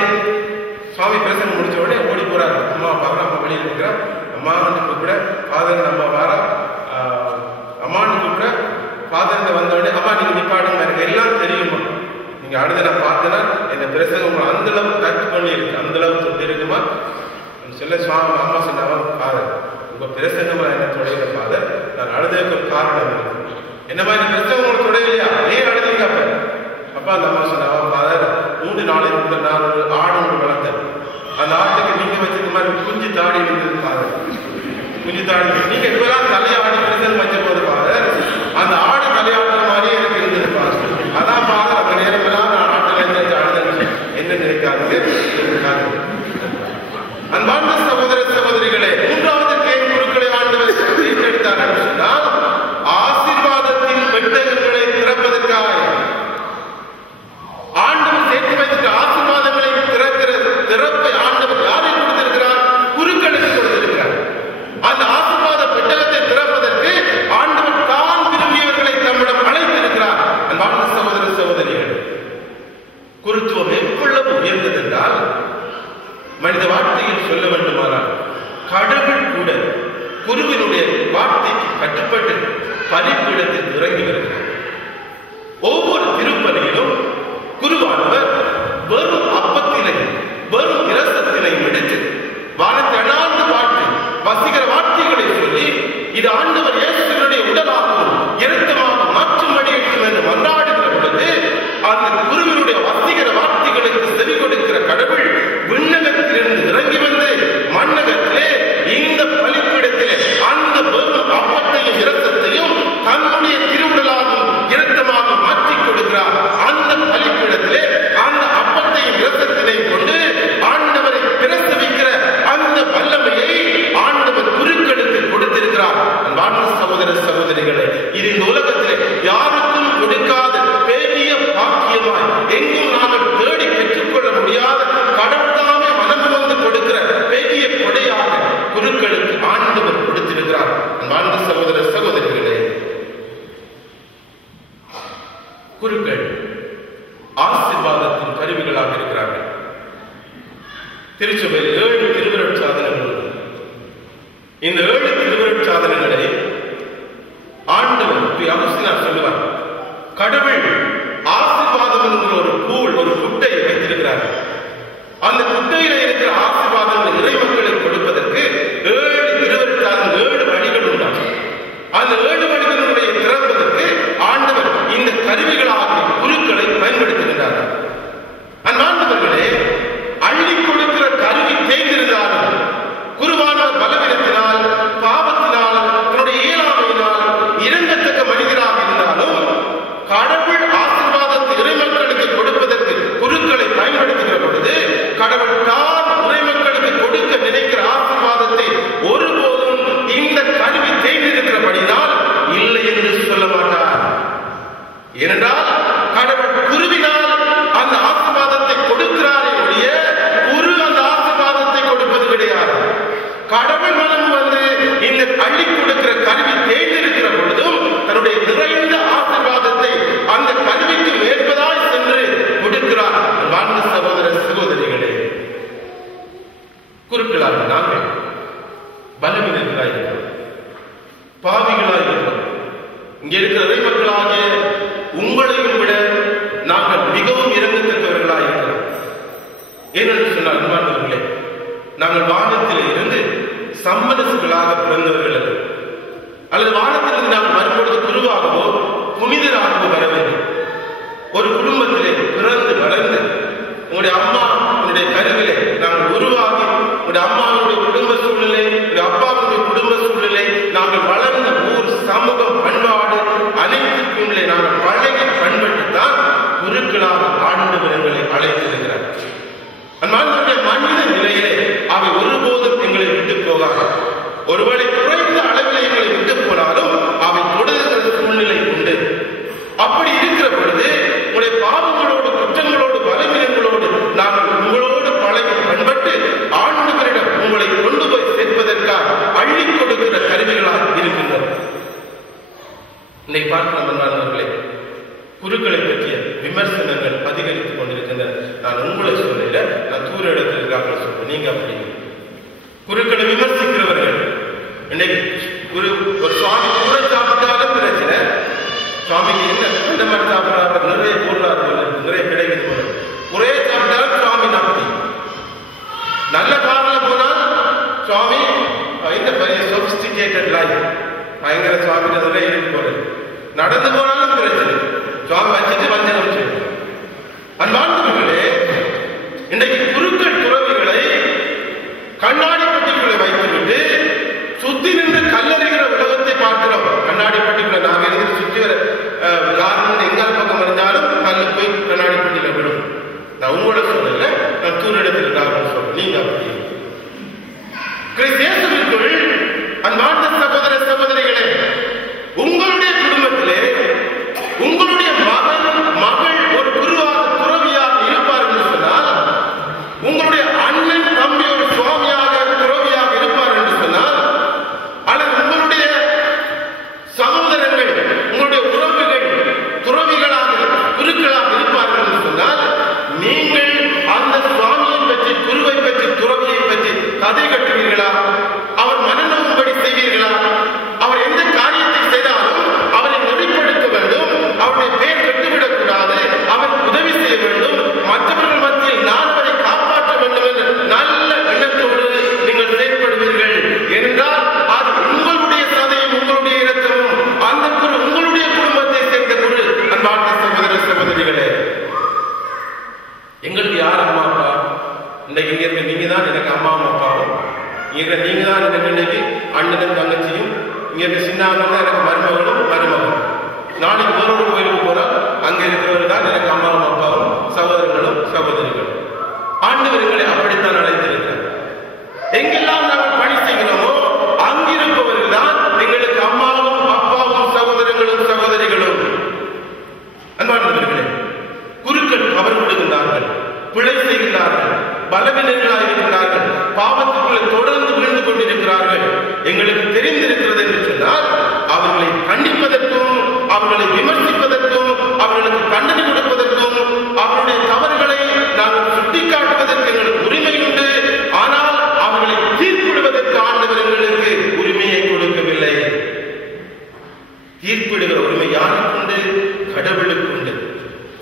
சுவாமி பிரசங்கம் முடிச்ச உடனே ஓடி போறாரு. அம்மா பார்க்க, அம்மா வெளியில் இருக்கிறா. அம்மான்னு கூப்பிட ஃபாதர் நம்ம வாரா, அம்மான்னு கூப்பிட ஃபாதர் வந்த உடனே அம்மா நீங்க நிப்பாடுங்க, எனக்கு எல்லாம் தெரியுமா, நீங்க அடுத்த நான் பார்த்தேன்னா இந்த பிரசங்கம் அந்த அளவு தட்டு பண்ணி இருக்கு, அந்த அளவு தொட்டு இருக்குமா சொல்ல. சுவாமி அம்மா சொன்னாவா, ஃபாதர் உங்க பிரசங்கம் என்ன தொடையில ஃபாதர், நான் அழுதற்கு ஒரு காரணம் இருக்கு. என்னமா இந்த பிரசங்கம் உங்களுக்கு தொடையிலையா, ஏன் அழுதுங்க? அப்ப அந்த அம்மா சொன்னாவா, ஃபாதர் 3 நாளைக்கு முதல் நான் ஒரு ஆடு ஒன்று வளர்த்தேன். அந்த ஆட்டுக்கு நீங்க வச்சிருக்க மாதிரி குஞ்சு தாடி இருந்தது ஃபாதர். குஞ்சு தாடி நீங்க இப்பெல்லாம் தலையாடி பிரசங்கம் வச்ச போது ஃபாதர் அந்த ஆடு தலையாடுற மாதிரியே எனக்கு இருந்தது ஃபாதர். அதான் ஃபாதர் அந்த நேரமெல்லாம் நான் ஆட்டில் அழுது என்ன நினைக்காது. அன்பார்ந்த சகோதர சகோதரிகளே, 3வது குருக்களை ஆண்டவர் தேர்ந்தெடுத்தார் என்று சொன்னால் ஆசீர்வாதத்தின் பெட்டகங்களை திறப்பதற்காக. ஆண்டவர் சேர்த்து வைத்த ஆசீர்வாதங்களை திறக்கிற திறப்பை ஆண்டவர் யாரை கொடுத்திருக்கிறார்? குருக்களுக்கு கொடுத்திருக்கிறார். அந்த ஆசீர்வாத பெட்டகத்தை திறப்பதற்கு ஆண்டவர் தான் விரும்பியவர்களை தம்மிடம் அழைத்திருக்கிறார். அன்பார்ந்த சகோதர சகோதரிகள், குருத்துவம் எவ்வளவு உயர்ந்தது என்றால், மனித வார்த்தையில் சொல்ல வேண்டுமானால் கடவுள் கூட குருவினுடைய வார்த்தைக்கு கட்டுப்பட்டு பலிப்பீடத்தில் இறங்கி வருகிறார். ஒவ்வொரு திருப்பலியிலும் குருவானவர் வெறும் அப்பத்தினை, வெறும் இரசத்தினை எடுத்து வானத்தை அண்ணாந்து பாட்டு வசீகர வார்த்தைகளை சொல்லி இது ஆண்டவர் இயேசுவினுடைய உடலாகவும் இரத்தமாக மாற்றும்படி என்று மன்றாடுகிற பொழுது அந்த குருவினுடைய வசீகர வார்த்தைகளுக்கு செவி கொடுக்கிற கடவுள் விண்ணகத்திலிருந்து இறங்கி வந்து மண்ணகத்திலே இந்த பலிப்பீடத்திலே அந்த வெறும் அப்பத்தையும் இரத்தத்தையும் தன்னுடைய திருவுடலாகவும் இரத்தமாக மாற்றிக் கொடுக்கிறார். அந்த பலிப்பீடத்திலே அந்த அப்பத்தையும் இரத்தத்தினையும் கொண்டு ஆண்டவரை பிரசவிக்கிற அந்த வல்லமையை ஆண்டவர் குருக்களுக்கு கொடுத்திருக்கிறார். அன்பார்ந்த சகோதர சகோதரிகளே, இது இந்த உலகத்திலே யாருக்கும் கொடுக்காத பெரிய பாக்கியமாய், எங்கும் நாங்கள் தேடி பெற்றுக்கொள்ள முடியாத கடவுளாமே மனது வந்து கொடுக்கிற பெரிய கொடையாக குருக்களுக்கு ஆண்டவர் கொடுத்திருக்கிறார். அன்பார்ந்த சகோதர சகோதரிகளே, குருக்கள் ஆசீர்வாதத்தின் கருவிகளாக இருக்கிறார்கள். திருச்சபையில் 7 திருவருட் சாதனங்கள். இந்த 7 திருவருட் சாதனங்களை ஆண்டவர் அகஸ்தீனார் சொல்லுவார், கடவுள் ஆசீர்வாதம் என்கிற ஒரு பூல், ஒரு குட்டை வைத்திருக்கிறார். அந்த குட்டையில இருக்கிற ஆசீர்வாதங்கள் இறைமக்களுக்கு கொடுப்பதற்கு 7 திருவருட் சாதனம், 7 வழிகள் உண்டாகும். அந்த 7 வழிகளுடைய திறப்பதற்கு ஆண்டவர் இந்த கருவிகளாக குருக்களை பயன்படுத்துகின்றார்கள். அன்பார்ந்தவர்களே, அள்ளி கொடுக்கிற கருவி தேய்ந்திருந்தாலும் குருவானவர் பலவீனத்தினால், பாவத்தினால், தன்னுடைய இயலாமையினால் இறங்கத்தக்க மனிதராக இருந்தாலும் கொடுக்கிற கருவி தேர்ந்தெடுக்கிற பொழுதும் தன்னுடைய நிறைந்த ஆசீர்வாதத்தை அந்த கருவிக்கு மேற்பதாய் சென்று கொடுக்கிறார். வாழ்ந்த சகோதர சகோதரிகளே, குருக்களாக நாங்கள் பலவீனர்களாயிருக்கிறோம், பாவிகளாயிருக்கிறோம். இங்கே இருக்கிற இறை மக்களாகிய உங்களையும் விட நாங்கள் மிகவும் இறங்கத்தக்கவர்களாயிருக்கிறோம். ஏனென்று சொன்னால் அன்பானவர்களே, நாங்கள் வானத்தில் இருந்து சம்மனசுகளாக பிறந்தவர்கள் அல்ல, அல்லது வானத்திலிருந்து நாங்கள் மறுபொழுது குருவாகவோ புனிதராகவோ வர வேண்டும். ஒரு குடும்பத்திலே பிறந்து வளர்ந்து உங்களுடைய அம்மா உங்களுடைய கருவிலே நாங்கள் உருவாகி உங்களுடைய அம்மாவுடைய குடும்ப சூழ்நிலை, அப்பாவுடைய குடும்ப சூழ்நிலை, நாங்கள் வளர்ந்த ஊர், சமூகம், பண்பாடு அனைத்துக்கும் நாங்கள் பழகி பண்பட்டுத்தான் குருக்களாக ஆண்டவர் எங்களை அழைத்திருக்கிறார். அன்பார்ந்தவர்களே, மனித நிலையிலே அவை ஒருபோதும் எங்களை விட்டு போகாது. ஒருவேளை குறைந்த அளவில் எங்களை விட்டு போனாலும் அவை தொடர்கிற சூழ்நிலை உண்டு. அப்படி இருக்கிற பொழுது உங்களுடைய பாவங்களோடு, குற்றங்களோடு, பலவீனங்களோடு நாங்கள் உங்களோடு பழகி பண்பட்டு ஆண்டவரிடம் உங்களை கொண்டு போய் சேர்ப்பதற்காக அள்ளி கொடுக்கிற கருவிகளாக இருக்கின்றன. இன்னைக்கு பார்க்கலாம் அன்பார்ந்தவர்களே, குருக்களை பற்றிய விமர்சனங்கள் அதிகரித்துக் கொண்டிருக்கின்றன. நான் உங்களை சொல்லல, நான் தூர இடத்தில் இருக்காங்க சொல்றேன். நீங்க அப்படி குருக்களை விமர்சிக்கிறவர்கள் இன்னைக்கு ஒரு சுவாமி கூட சாப்பிட்டாலும் பிரச்சனை, சுவாமிக்கு என்ன இந்த மாதிரி சாப்பிட்றாரு, நிறைய பொருளாதார நிறைய கிடைக்குது போல, ஒரே சாப்பிட்டாலும் சுவாமி நாப்பி. நல்ல காரில் போனால் சுவாமி இந்த பெரிய சொபிஸ்டிகேட்டட் லைஃப் பயங்கர சுவாமி நிறைய இருக்கு போல, நடந்து போனாலும் பிரச்சனை, சுவாமி வச்சுட்டு வஞ்சனம் செய்யும். அன்பார்ந்தவர்களே, இன்றைக்கு குருக்கள் துறவிகளை கண்ணாடி பட்டிகளை வைத்துவிட்டு சுத்தி நின்று கல்லறிகிற உலகத்தை பார்க்கிறோம். கண்ணாடி பட்டிகளை நாங்கள் இருந்து சுத்தி வர யாரும் எங்கால் பக்கம் இருந்தாலும் கல்லு போய் கண்ணாடி பட்டியில விடும். நான் உங்களோட சொல்லல, நான் தூர இடத்தில் இருக்காங்க சொல்றேன். நீங்க அப்படி கிறிஸ்தேசுக்குள் அன்பார்ந்த சகோதர சகோதரிகளே, உங்களுடைய குடும்பத்திலே உங்களுடைய மகள் ஒரு குருவாக துறவியாக இருப்பார் என்று சொன்னால், உங்களுடைய அண்ணன் தம்பி ஒரு சுவாமியாக துறவியாக இருப்பார் என்று சொன்னால், அல்லது உங்களுடைய சகோதரர்கள் உங்களுடைய உறவுகள் துறவிகளாக குருக்களாக இருப்பார்கள் என்று சொன்னால், நீங்கள் அந்த சுவாமியை பற்றி, குருவை பற்றி, துறவியை பற்றி கதை கட்டுவீர்களா? அவர் மனநோக்கும்படி செய்வீர்களா? அவர் எந்த காரியத்தை செய்தாலும் அவரை நெறிப்படுத்த வேண்டும், அவருடைய பெயர் கட்டுவிடக் கூடாது, அவர் உதவி செய்ய வேண்டும், மற்றவர்கள் மத்தியில் நால்வரை காப்பாற்ற வேண்டும் என்ற நல்ல எண்ணத்தோடு நீங்கள் செயல்படுவீர்கள் என்றால் அது உங்களுடைய சதையும் உங்களுடைய இரத்தமும் அந்த குரு உங்களுடைய குடும்பத்தை சேர்ந்த குரு. அன்பார்ந்த சகோதர சகோதரிகளே, எங்களுக்கு யார் அம்மா அப்பா? இன்னைக்கு இங்க இருக்க நீங்க தான் எனக்கு அம்மாவும் அப்பாவும், இங்க நீங்க தான் எனக்கு இன்னைக்கு அண்ணனும் தங்கச்சியும், இங்க இருக்க சின்ன தான் எனக்கு மருமகளும் மருமகளும். நாளைக்கு வேறொரு கோயிலுக்கு போனால் அங்க இருக்கிறவர்கள் தான் எனக்கு அம்மாவும் அப்பாவும், சகோதரர்களும் சகோதரிகளும். ஆண்டவர்களை அப்படித்தான் அழைத்திருக்கிறார். எங்கெல்லாம் நாங்கள் பணி செய்கிறோமோ அங்கிருப்பவர்கள் தான் எங்களுக்கு அம்மாவும் அப்பாவும், சகோதரர்களும் சகோதரிகளும். அன்பானவர்களே, குருக்கள் தவறு விடுகின்றார்கள், பிழை செய்கிறார்கள், பலவீனர்களாக இருக்கிறார்கள், பாவத்துக்குள்ளே தொடர்ந்து விழுந்து கொண்டிருக்கிறார்கள். எங்களுக்கு தெரிந்திருக்கிறது என்று சொன்னால் அவர்களை கண்டிப்பதற்கும், அவர்களை விமர்சிப்பதற்கும், அவர்களுக்கு தண்டனை கொடுப்பதற்கும், அவருடைய தவறுகளை நாங்கள் சுட்டிக்காட்டுவதற்கு எங்களுக்கு உரிமை உண்டு. ஆனால் அவர்களை தீர்ப்பிடுவதற்கு ஆண்டவர் எங்களுக்கு உரிமையை கொடுக்கவில்லை. தீர்ப்பிடுகிற உரிமை யாருக்கு உண்டு? கடவுளுக்கு உண்டு.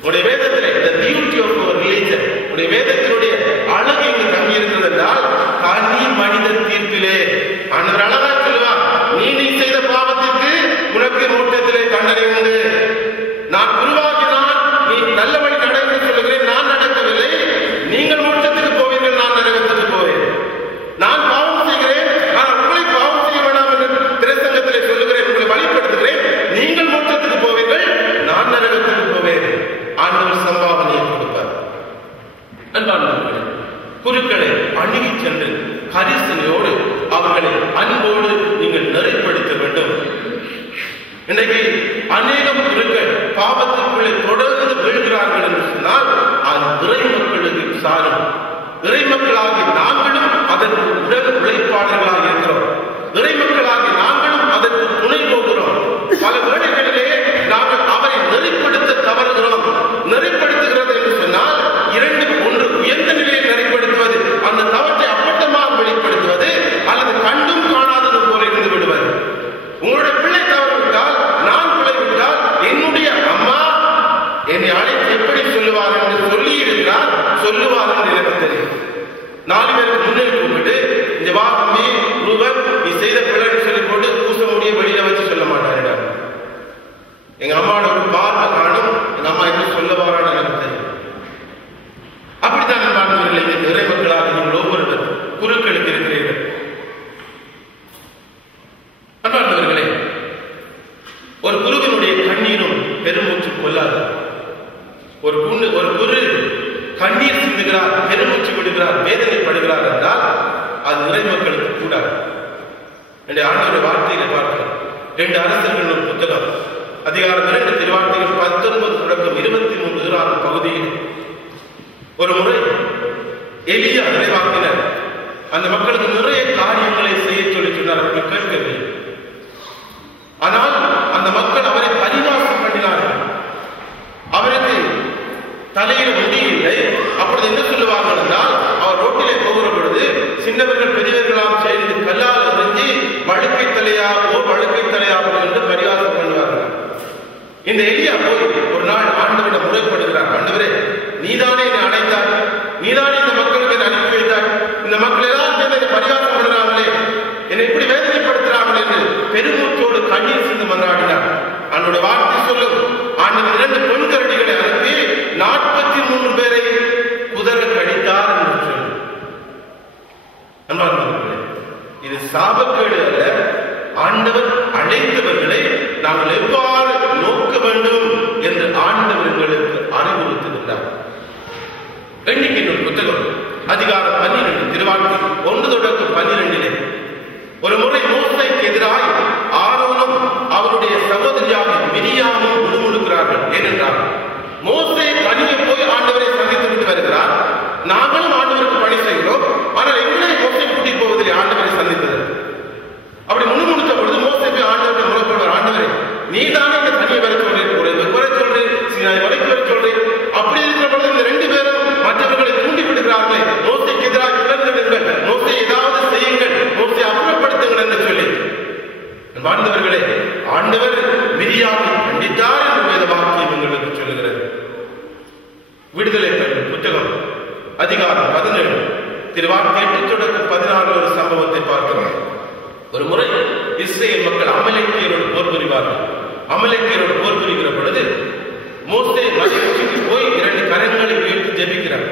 உடைய வேதத்திலே the beauty of our religion, உடைய வேதத்தினுடைய அழகு இங்கு தங்கி இருக்கிறது என்றால் தனி மனித தீர்ப்பிலே ஆண்டவர் அழகா சொல்லுவார், நீ செய்த பாவத்திற்கு உனக்கு மூட்டத்திலே தண்டனை உண்டு. நான் குருவாகினால் நீ நல்ல வழி நடந்து சொல்லுகிறேன், நான் நடக்கவில்லை, நீங்கள் மூட்டத்துக்கு போவீர்கள், நான் நரகத்துக்கு போவேன். நான் பாவம் செய்கிறேன், நான் உங்களை பாவம் செய்ய வேண்டாம் என்று திருச்சங்கத்திலே சொல்லுகிறேன், உங்களை வழிபடுத்துகிறேன், நீங்கள் மூட்டத்துக்கு போவீர்கள், நான் நரகத்துக்கு போவேன். ஆண்டவர் சம்பாவனையை கொடுப்பார். அன்பானவர்களே, குருக்களை அணுகி சென்று கரிசனையோடு அவர்களை அன்போடு நீங்கள் நெறிப்படுத்த வேண்டும். இன்றைக்கு அநேகம் குருக்கள் பாவத்திற்குள்ளே தொடர்ந்து வீழ்கிறார்கள் என்று சொன்னால் அது இறை மக்களுக்கு சாரும். இறை மக்களாகி நாங்களும் அதற்கு உடல் உழைப்பாளர்களாக இருக்கிறோம். இறை மக்களாகி நாங்களும் என்ற ஆண்டவருடைய வார்த்தையில பார்க்கிறோம். 2 அரசர்கள் புத்தகம் அதிகாரம் 2 திருவார்த்தைகள் 19 தொடக்கம் 23 பகுதியில் ஒரு முறை எலியா இறைவாக்கினர் அந்த மக்களுக்கு நிறைய காரியங்களை செய்ய சொல்லி சொன்னார். அவர்கள் கேட்கவில்லை. ஆனால் அந்த மக்கள் அவரை பரிகாசம் பண்ணினார்கள். அவருக்கு தலையில் முடி இல்லை. அப்பொழுது என்ன சொல்லுவார்கள் என்றால், அவர் ரோட்டிலே போகிற பொழுது சின்னவர்கள் பெரியவர்களாம் சேர்ந்து கல்லால் எறிஞ்சி வழுக்கை தலையாகவோ வழுக்கை தலையாகவோ என்று பரிகாசம் பண்ணுவார்கள். இந்த எலியா போய் ஒரு நாள் ஆண்டவரிடம் முறைப்படுகிறார். ஆண்டவரே, நீதானே என்னை அழைத்தார், நீதானே இந்த மக்களுக்கு என்னை அனுப்பி வைத்தார், இந்த மக்கள் எல்லாம் சேர்ந்து பரிகாசம் பண்ணுறாங்களே, என்னை இப்படி வேதனைப்படுத்துறாங்களே என்று பெருமூச்சோடு கண்ணீர் சிந்து மன்றாடினார். அவனுடைய வார்த்தை சொல்லும், ஆண்டவர் 2 பொன் கரடிகளை அனுப்பி 43 பேரை குதிர கடித்தார் என்று சொல்லும். இது சாபக்கேடு அல்ல. ஆண்டவர் அழைத்தவர்களை நாங்கள் எவ்வாறு நோக்க வேண்டும் என்று ஆண்டவர் எங்களுக்கு அறிவுறுத்துகின்றார். எண்ணிக்கையின் புத்தகம் அதிகாரம் 12 திருவார்த்தை 1 தொடக்கம் 12 ஒரு முறை மோசேக்கு எதிராய் ஆரோனும் அவருடைய சகோதரியாக மிரியாமும் முணுமுணுக்கிறார்கள். ஏனென்றால் மோசே தனியே போய் ஆண்டவரை சந்தித்து விட்டு வருகிறார். நாங்களும் ஆண்டவருக்கு பணி செய்கிறோம். ஆனால் எங்களை மோசே கூட்டி போவதில்லை ஆண்டவரை சந்தித்தது. அப்படி முணுமுணுத்த பொழுது மோசே போய் ஆண்டவரை முறைப்படுவார். ஆண்டவரை, நீதானே இந்த தனியை வர சொல்றேன், வர சொல்றேன், வரைக்கும் வர சொல்றேன். அப்படி இருக்கிற பொழுது இந்த 2 பேரும் மற்றவர்களை தூண்டி விடுகிறார்களே, மோசைக்கு எதிராக கிளர்ந்தெடுங்கள், மோசை ஏதாவது செய்யுங்கள், மோசை அப்புறப்படுத்துங்கள் என்று சொல்லி வாழ்ந்தவர்களே, ஆண்டவர் மிரியாமை கண்டித்தார் என்று வேத வாக்கியம் எங்களுக்கு சொல்லுகிறது. விடுதலை புத்தகம் அதிகாரம் 17 திருவார்த்தை 8 தொடக்கம் 16 ஒரு சம்பவத்தை பார்க்கிறோம். ஒரு முறை இஸ்ரேல் மக்கள் அமலேக்கியரோடு போர் புரிவார்கள். அமலேக்கியரோடு போர் புரிகிற பொழுது மோசே மலைக்கு போய் 2 கரங்களை உயர்த்தி ஜெபிக்கிறார்.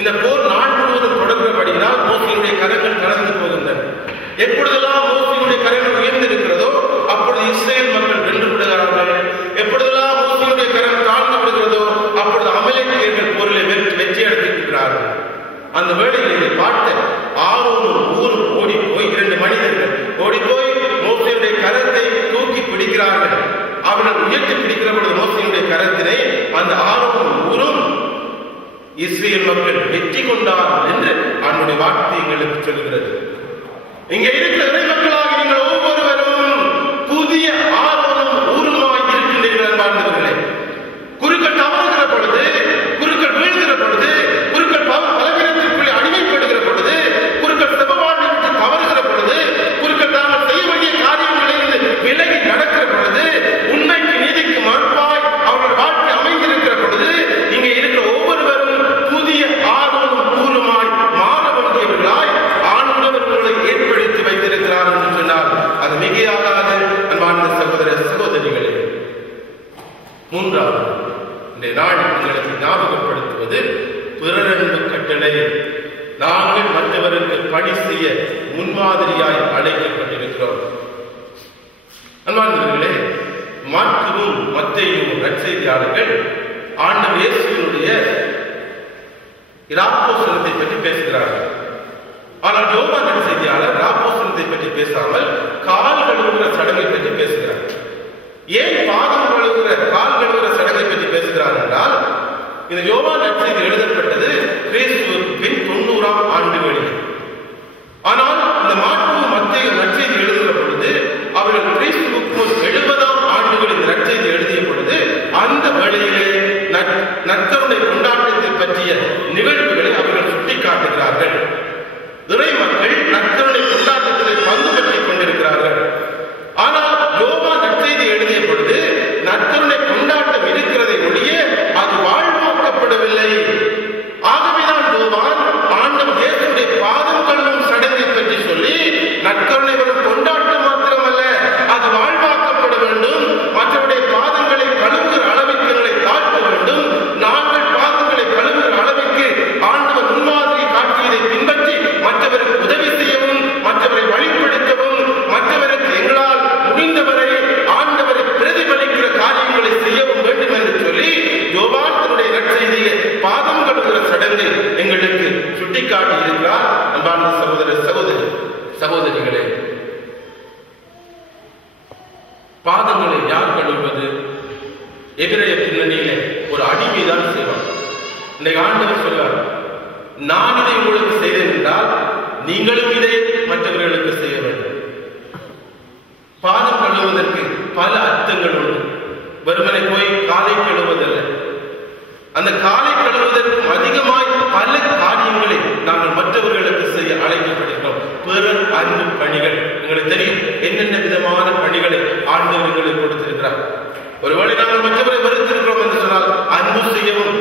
இந்த போர் நாள் முழுவதும் தொடர்கிறபடியால் மோசையுடைய கரங்கள் கடந்து போகின்றன. எப்பொழுதெல்லாம் மோசையுடைய கரங்கள் உயர்ந்திருக்கிறதோ அப்பொழுது இஸ்ரேல் மக்கள் வென்று விடுகிறார்கள். எப்பொழுதெல்லாம் மோசையுடைய கரம் தாழ்ந்து விடுகிறதோ அப்பொழுது அமலேக்கியர்கள் போரில் வெற்றி அடைந்திருக்கிறார்கள். அந்த வேளையில் இதை பார்த்த ஆரோனும் ஊரும் ஓடி போய் 2 மனிதர்கள் ஓடி போய் மோசையுடைய கரத்தை தூக்கி பிடிக்கிறார்கள். அவர்கள் உயர்த்தி பிடிக்கிற பொழுது மோசையுடைய கரத்தினை அந்த ஆரோனும் ஊரும் இஸ்ரேல் மக்கள் வெற்றி கொண்டார்கள் என்று அவனுடைய வார்த்தை எங்களுக்கு சொல்கிறது. இங்கே இருக்கிற இறை மக்களாக நீங்கள் ஒவ்வொருவரும் புதிய ஆரோனும் ஊருமாய் இருக்கின்றீர்கள் வாழ்ந்தவர்களே. குருக்கள் தவறுகிற பொழுது, குருக்கள் வீழ்கிற பொழுது, குருக்கள் பலவீனத்திற்குள்ளே அடிமைப்படுகிற பொழுது, குருக்கள் செபவாழ்வை விட்டு தவறுகிற பொழுது, குருக்கள் தாங்கள் செய்ய வேண்டிய காரியங்களிலிருந்து விலகி நடக்கிற பொழுது, உண்மைக்கு நீதிக்கு மறுப்பாய் அவர்கள் வாழ்க்கை அமைந்திருக்கிற பொழுது, இங்கே இருக்கிற ஒவ்வொருவரும் புதிய ஆரோனும் ஊருமாய் மாற வேண்டியவர்களாய் ஆண்டவர்களை ஏற்படுத்தி வைத்திருக்கிறார் என்று சொன்னால் அது மிகையாகாது. அன்பார்ந்த சகோதர சகோதரிகளே, 3வது இந்த நாள் உங்களுக்கு ஞாபகப்படுத்துவது பிறரன்பு கட்டளை. நாங்கள் மற்றவருக்கு பணி செய்ய முன்மாதிரியாய் அழைக்கப்பட்டிருக்கிறோம். அன்பார்ந்தவர்களே, மார்க்குவும் மத்தேயுவும் நற்செய்தியாளர்கள் ஆண்டவர் இயேசுவினுடைய இராப்போஸ்தலத்தை பற்றி பேசுகிறார்கள். ஆனால் யோவான் நற்செய்தியாளர் இராப்போஸ்தலத்தை பற்றி பேசாமல் கால் கழுவுகிற சடங்கை பற்றி பேசுகிறார். ஏன் பாதம் கழுவுகிற கால் கழுவுகிற சடங்கை பற்றி பேசுகிறார் என்றால், இந்த யோவான் நற்செய்தி எழுதப்பட்டது கிறிஸ்துவுக்கு பின் 90ஆம் ஆண்டுகளில். ஆனால் இந்த மார்க்கு மத்தேயு நற்செய்தி எழுதுகிற பொழுது அவர்கள் கிறிஸ்துவுக்கு முன் 70ஆம் ஆண்டுகளில் நற்செய்தி எழுதிய பொழுது அந்த வழியிலே நற்கருணை கொண்டாட்டத்தை பற்றிய நிகழ்வுகளை அவர்கள் சுட்டிக்காட்டுகிறார்கள். இறை மக்கள் நற்கருணை கொண்டாட்டத்தில் பங்கு பெற்றுக் கொண்டிருக்கிறார்கள். ஆனால் யோவான் நற்செய்தி எழுதிய பொழுது நற்கருணை கொண்டாட்டம் இருக்கிறதை ஒழிய அது வாழ்வாக்கப்படவில்லை. ஆகவேதான் யோவான் ஆண்டவர் இயேசுவுடைய பாதம் கழுவும் சடங்கை பற்றி சொல்லி நற்கருணை கொண்டாட்டம் மாத்திரமல்ல, அது வாழ்வாக்கப்பட வேண்டும். மற்றவருடைய பாதங்களை கழுவுகிற அளவிற்கு எங்களை தாழ்த்த வேண்டும். நாங்கள் பாதங்களை கழுவுகிற அளவிற்கு ஆண்டவர் முன்மாதிரி காட்டியதை பின்பற்றி மற்றவருக்கு உதவி செய்யவும், மற்றவரை வழிப்படுத்தவும், மற்றவருக்கு எங்களால் முடிந்தவரை ஆண்டவரை பிரதிபலிக்கிற காரியங்களை செய்யவும் வேண்டும் என்று சொல்லி யோவான் தன்னுடைய நற்செய்தியிலே பாதம் கழுவுகிற சடங்கை எங்களுக்கு சுட்டிக்காட்டி இருக்கிறார். அன்பான சகோதர சகோதரிகளே, எதிரைய பின்னணியில ஒரு அடிமைதான் செய்வார். இன்னைக்கு ஆண்டவர் சொல்வார், நான் இதை உங்களுக்கு செய்தேன் என்றால் நீங்களும் இதை மற்றவர்களுக்கு செய்ய வேண்டும். பாதம் கழுவுவதற்கு பல அர்த்தங்கள் உண்டு. வெறுமனை போய் காலை கழுவுவதல்ல, அந்த காலை கழுவுவதற்கு அதிகமாய் பல காரியங்களை நாங்கள் மற்றவர்களுக்கு செய்ய அழைக்கப்படுகிறோம். பிறர் அன்பு பணிகள் உங்களுக்கு தெரியும், என்னென்ன விதமான பணிகளை ஆண்டவர் எங்களுக்கு கொடுத்திருக்கிறார். ஒருவேளை நாங்கள் மற்றவரை வெறுத்திருக்கிறோம் என்று சொன்னால் அன்பு செய்யவும்